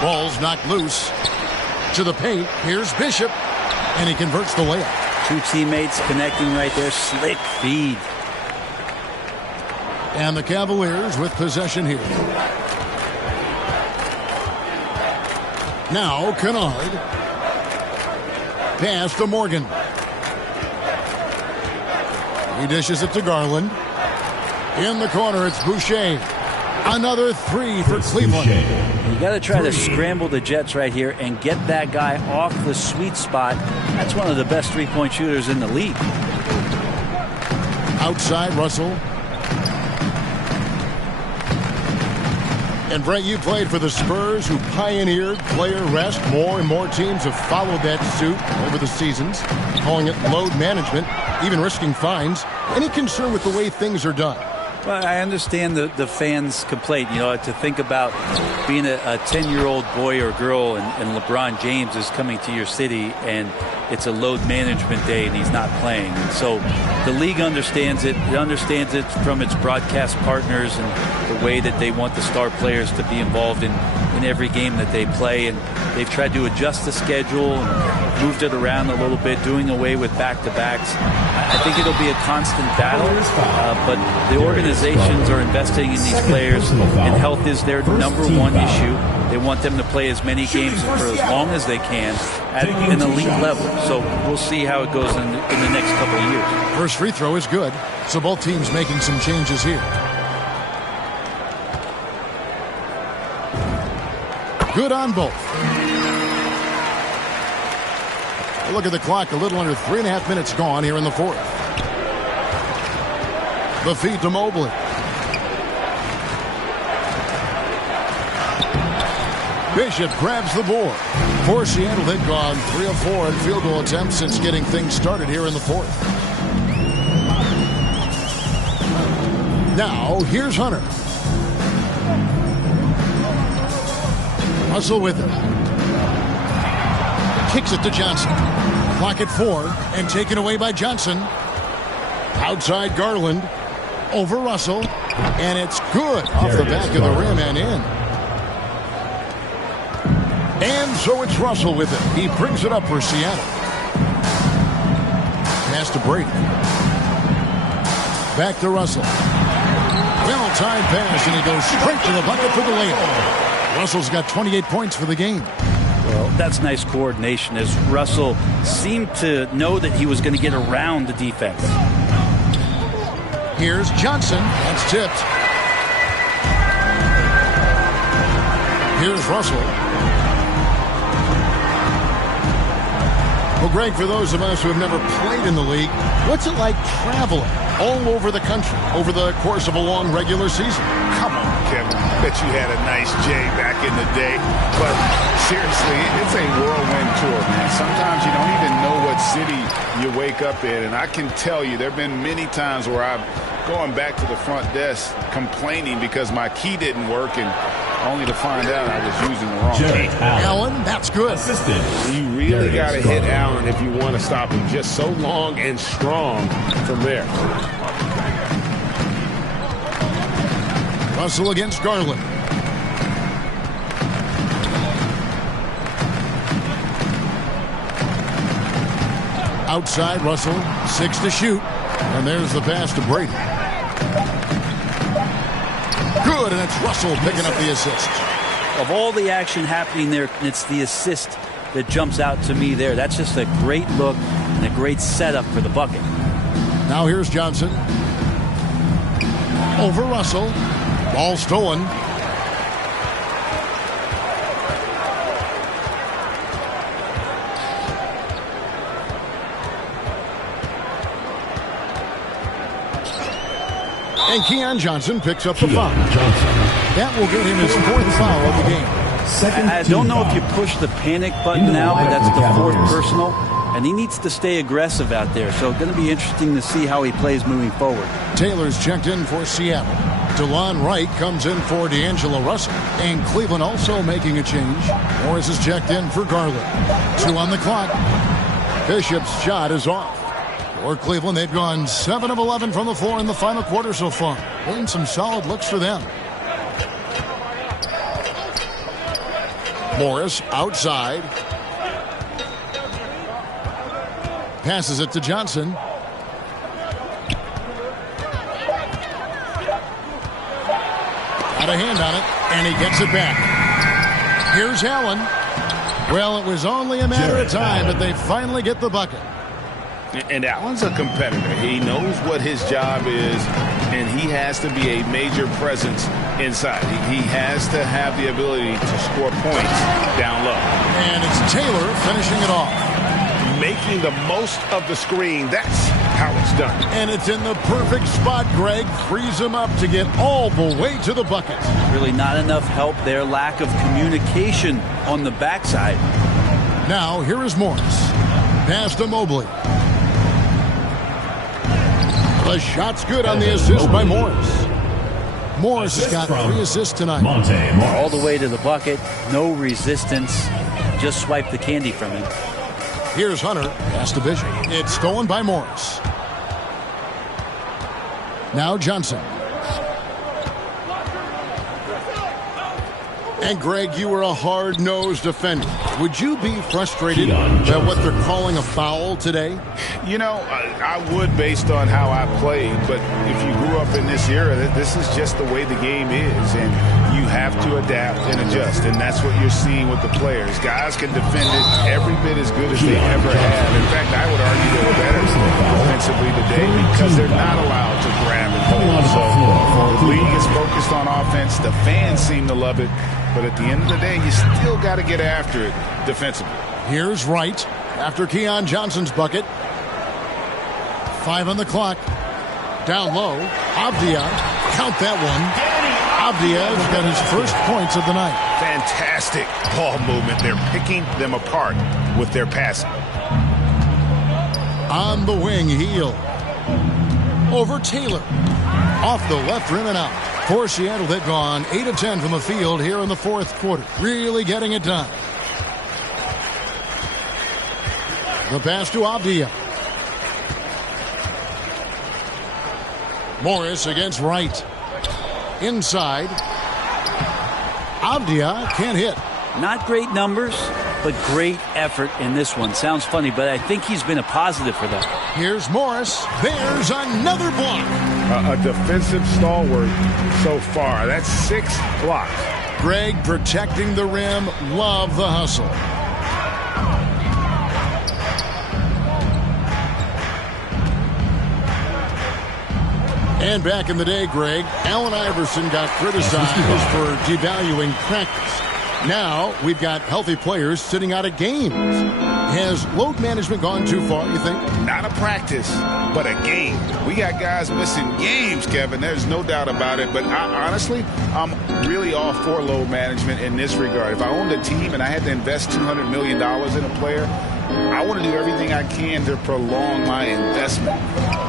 Ball's knocked loose. To the paint. Here's Bishop. And he converts the layup. Two teammates connecting right there. Slick feed. And the Cavaliers with possession here. Now Kennard. Pass to Morgan. He dishes it to Garland. In the corner, it's Boucher. Another three for Cleveland. You got to try to scramble the Jets right here and get that guy off the sweet spot. That's one of the best three-point shooters in the league. Outside, Russell. And Brent, you played for the Spurs, who pioneered player rest. More and more teams have followed that suit over the seasons, calling it load management, even risking fines. Any concern with the way things are done? Well, I understand the fans' complaint, to think about being a 10-year-old boy or girl and LeBron James is coming to your city and it's a load management day and he's not playing. And so the league understands it. It understands it from its broadcast partners and the way that they want the star players to be involved in every game that they play. And they've tried to adjust the schedule and moved it around a little bit, doing away with back-to-backs. I think it'll be a constant battle, but the organizations are investing in these players, and health is their number one issue. They want them to play as many games for as long as they can at an elite level. So we'll see how it goes in the next couple of years. First free throw is good, so both teams making some changes here. Good on both. Look at the clock, a little under 3.5 minutes gone here in the fourth. The feed to Mobley. Bishop grabs the board. For Seattle, they've gone 3 of 4 in field goal attempts since getting things started here in the fourth. Now, here's Hunter. Russell with it. Kicks it to Johnson. Clock at 4 and taken away by Johnson. Outside Garland. Over Russell. And it's good off the back of the rim and in. And so it's Russell with it. He brings it up for Seattle. Pass to Brady. Back to Russell. Well-timed pass, and he goes straight to the bucket for the layup. Russell's got 28 points for the game. Well, that's nice coordination, as Russell seemed to know that he was going to get around the defense. Here's Johnson. That's tipped. Here's Russell. Well, Greg, for those of us who have never played in the league, what's it like traveling all over the country over the course of a long regular season? Come on, Kevin. I bet you had a nice J back in the day. But seriously, it's a whirlwind tour, man. Sometimes you don't even know what city you wake up in. And I can tell you there have been many times where I've gone back to the front desk complaining because my key didn't work, and only to find out I was using the wrong key. Allen, that's good. You really got to hit Allen if you want to stop him. Just so long and strong from there. Russell against Garland. Outside, Russell, 6 to shoot. And there's the pass to Brady. Good, and it's Russell picking up the assist. Of all the action happening there, it's the assist that jumps out to me there. That's just a great look and a great setup for the bucket. Now here's Johnson. Over Russell. Ball stolen. And Keon Johnson picks up the foul. That will get him his 4th foul of the game. I don't know if you push the panic button now, but that's the 4th personal. And he needs to stay aggressive out there. So it's going to be interesting to see how he plays moving forward. Taylor's checked in for Seattle. DeLon Wright comes in for D'Angelo Russell. And Cleveland also making a change. Morris is checked in for Garland. 2 on the clock. Bishop's shot is off. For Cleveland, they've gone 7 of 11 from the floor in the final quarter so far. Been some solid looks for them. Morris outside. Passes it to Johnson. Got a hand on it, and he gets it back. Here's Allen. Well, it was only a matter of time, but they finally get the bucket. And Allen's a competitor. He knows what his job is, and he has to be a major presence inside. He has to have the ability to score points down low. And it's Taylor finishing it off. Making the most of the screen. That's how it's done. And it's in the perfect spot. Greg frees him up to get all the way to the bucket. Really not enough help there. Lack of communication on the backside. Now, here is Morris. Pass to Mobley. The shot's good on the assist by Morris. Morris has got 3 assists tonight. All the way to the bucket. No resistance. Just swipe the candy from him. Here's Hunter. Pass to Bishop. It's stolen by Morris. Now Johnson. And Greg, you were a hard-nosed defender. Would you be frustrated by what they're calling a foul today? You know, I would based on how I played, but if you grew up in this era, this is just the way the game is, and you have to adapt and adjust, and that's what you're seeing with the players. Guys can defend it every bit as good as they ever have. In fact, I would argue they're better defensively today because they're not allowed to grab and hold. So the league is focused on offense. The fans seem to love it. But at the end of the day, you still got to get after it defensively. Here's Wright after Keon Johnson's bucket. 5 on the clock. Down low. Avdia. Count that one. Avdia's got his first points of the night. Fantastic ball movement. They're picking them apart with their passing. On the wing, Heel. Over Taylor. Off the left rim and out. For Seattle, they've gone 8 of 10 from the field here in the 4th quarter. Really getting it done. The pass to Avdia. Morris against Wright. Inside. Avdia can't hit. Not great numbers, but great effort in this one. Sounds funny, but I think he's been a positive for them. Here's Morris. There's another block. A defensive stalwart so far. That's 6 blocks. Greg protecting the rim. Love the hustle. And back in the day, Greg, Allen Iverson got criticized for devaluing practice. Now we've got healthy players sitting out of games. Has load management gone too far, you think? Not a practice, but a game. We got guys missing games, Kevin. There's no doubt about it. But honestly, I'm really all for load management in this regard. If I owned a team and I had to invest $200 million in a player, I want to do everything I can to prolong my investment.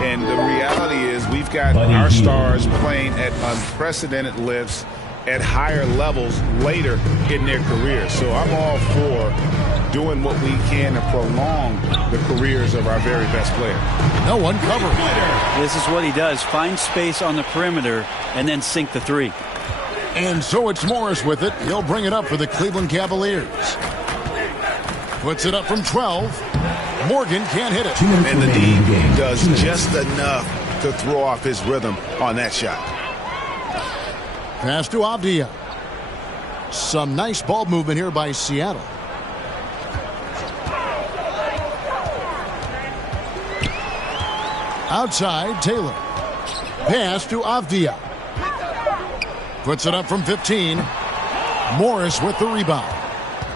And the reality is we've got our stars playing at unprecedented lifts at higher levels later in their careers. So I'm all for doing what we can to prolong the careers of our very best players. No one covering. This is what he does. Find space on the perimeter and then sink the 3. And so it's Morris with it. He'll bring it up for the Cleveland Cavaliers. Puts it up from 12. Morgan can't hit it. And the D does just enough to throw off his rhythm on that shot. Pass to Avdia. Some nice ball movement here by Seattle. Outside, Taylor. Pass to Avdia. Puts it up from 15. Morris with the rebound.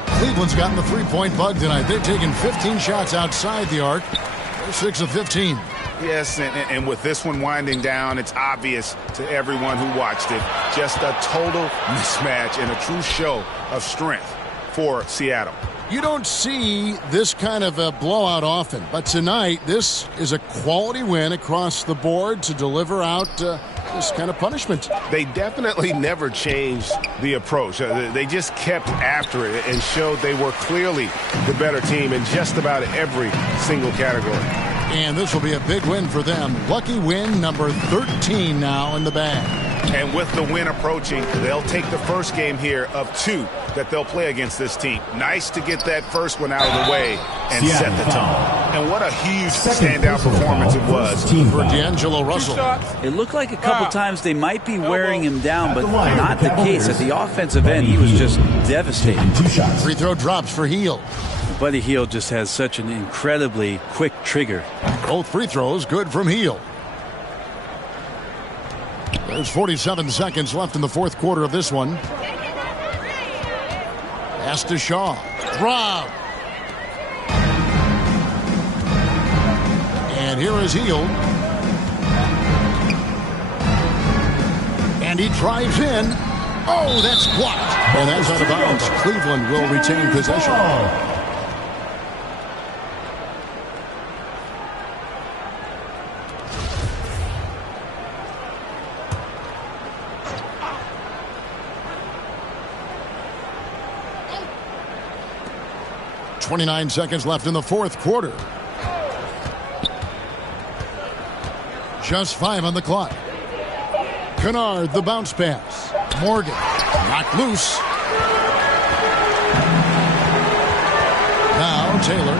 Cleveland's gotten the three-point bug tonight. They've taken 15 shots outside the arc. They're 6 of 15. Yes, and with this one winding down, it's obvious to everyone who watched it. Just a total mismatch and a true show of strength for Seattle. You don't see this kind of a blowout often, but tonight this is a quality win across the board to deliver out this kind of punishment. They definitely never changed the approach. They just kept after it and showed they were clearly the better team in just about every single category. And this will be a big win for them. Lucky win number 13 now in the bag. And with the win approaching, they'll take the first game here of 2 that they'll play against this team. Nice to get that first one out of the way and set the tone. And what a huge standout performance it was for D'Angelo Russell. It looked like a couple times they might be wearing him down, but not the case. At the offensive end, he was just devastating. Free throw drops for Hield. Buddy Hield just has such an incredibly quick trigger. Both free throws good from Hield. There's 47 seconds left in the fourth quarter of this one. Pass to Shaw. Rob. And here is Hield. And he drives in. Oh, that's blocked. And that's out of bounds. Cleveland will retain possession. .29 seconds left in the fourth quarter. Just 5 on the clock. Kennard, the bounce pass. Morgan, knocked loose. Now Taylor.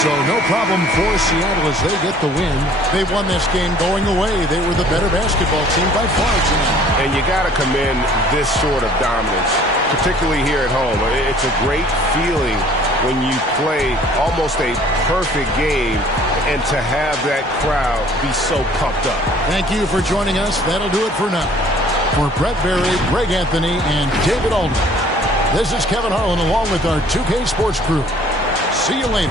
So no problem for Seattle as they get the win. They won this game going away. They were the better basketball team by far tonight. And you got to commend this sort of dominance, particularly here at home. It's a great feeling when you play almost a perfect game and to have that crowd be so pumped up. Thank you for joining us. That'll do it for now. For Brett Berry, Greg Anthony, and David Aldridge, this is Kevin Harlan along with our 2K Sports crew. See you later.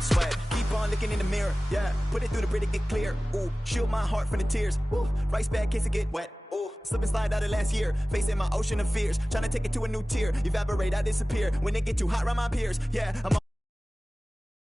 Sweat, keep on looking in the mirror, yeah. Put it through the Brita, get clear. Ooh, shield my heart from the tears. Ooh, rice bag case it get wet. Ooh, slip and slide out of last year. Facing my ocean of fears, trying to take it to a new tier. Evaporate, I disappear. When it get too hot around my peers, yeah. I'm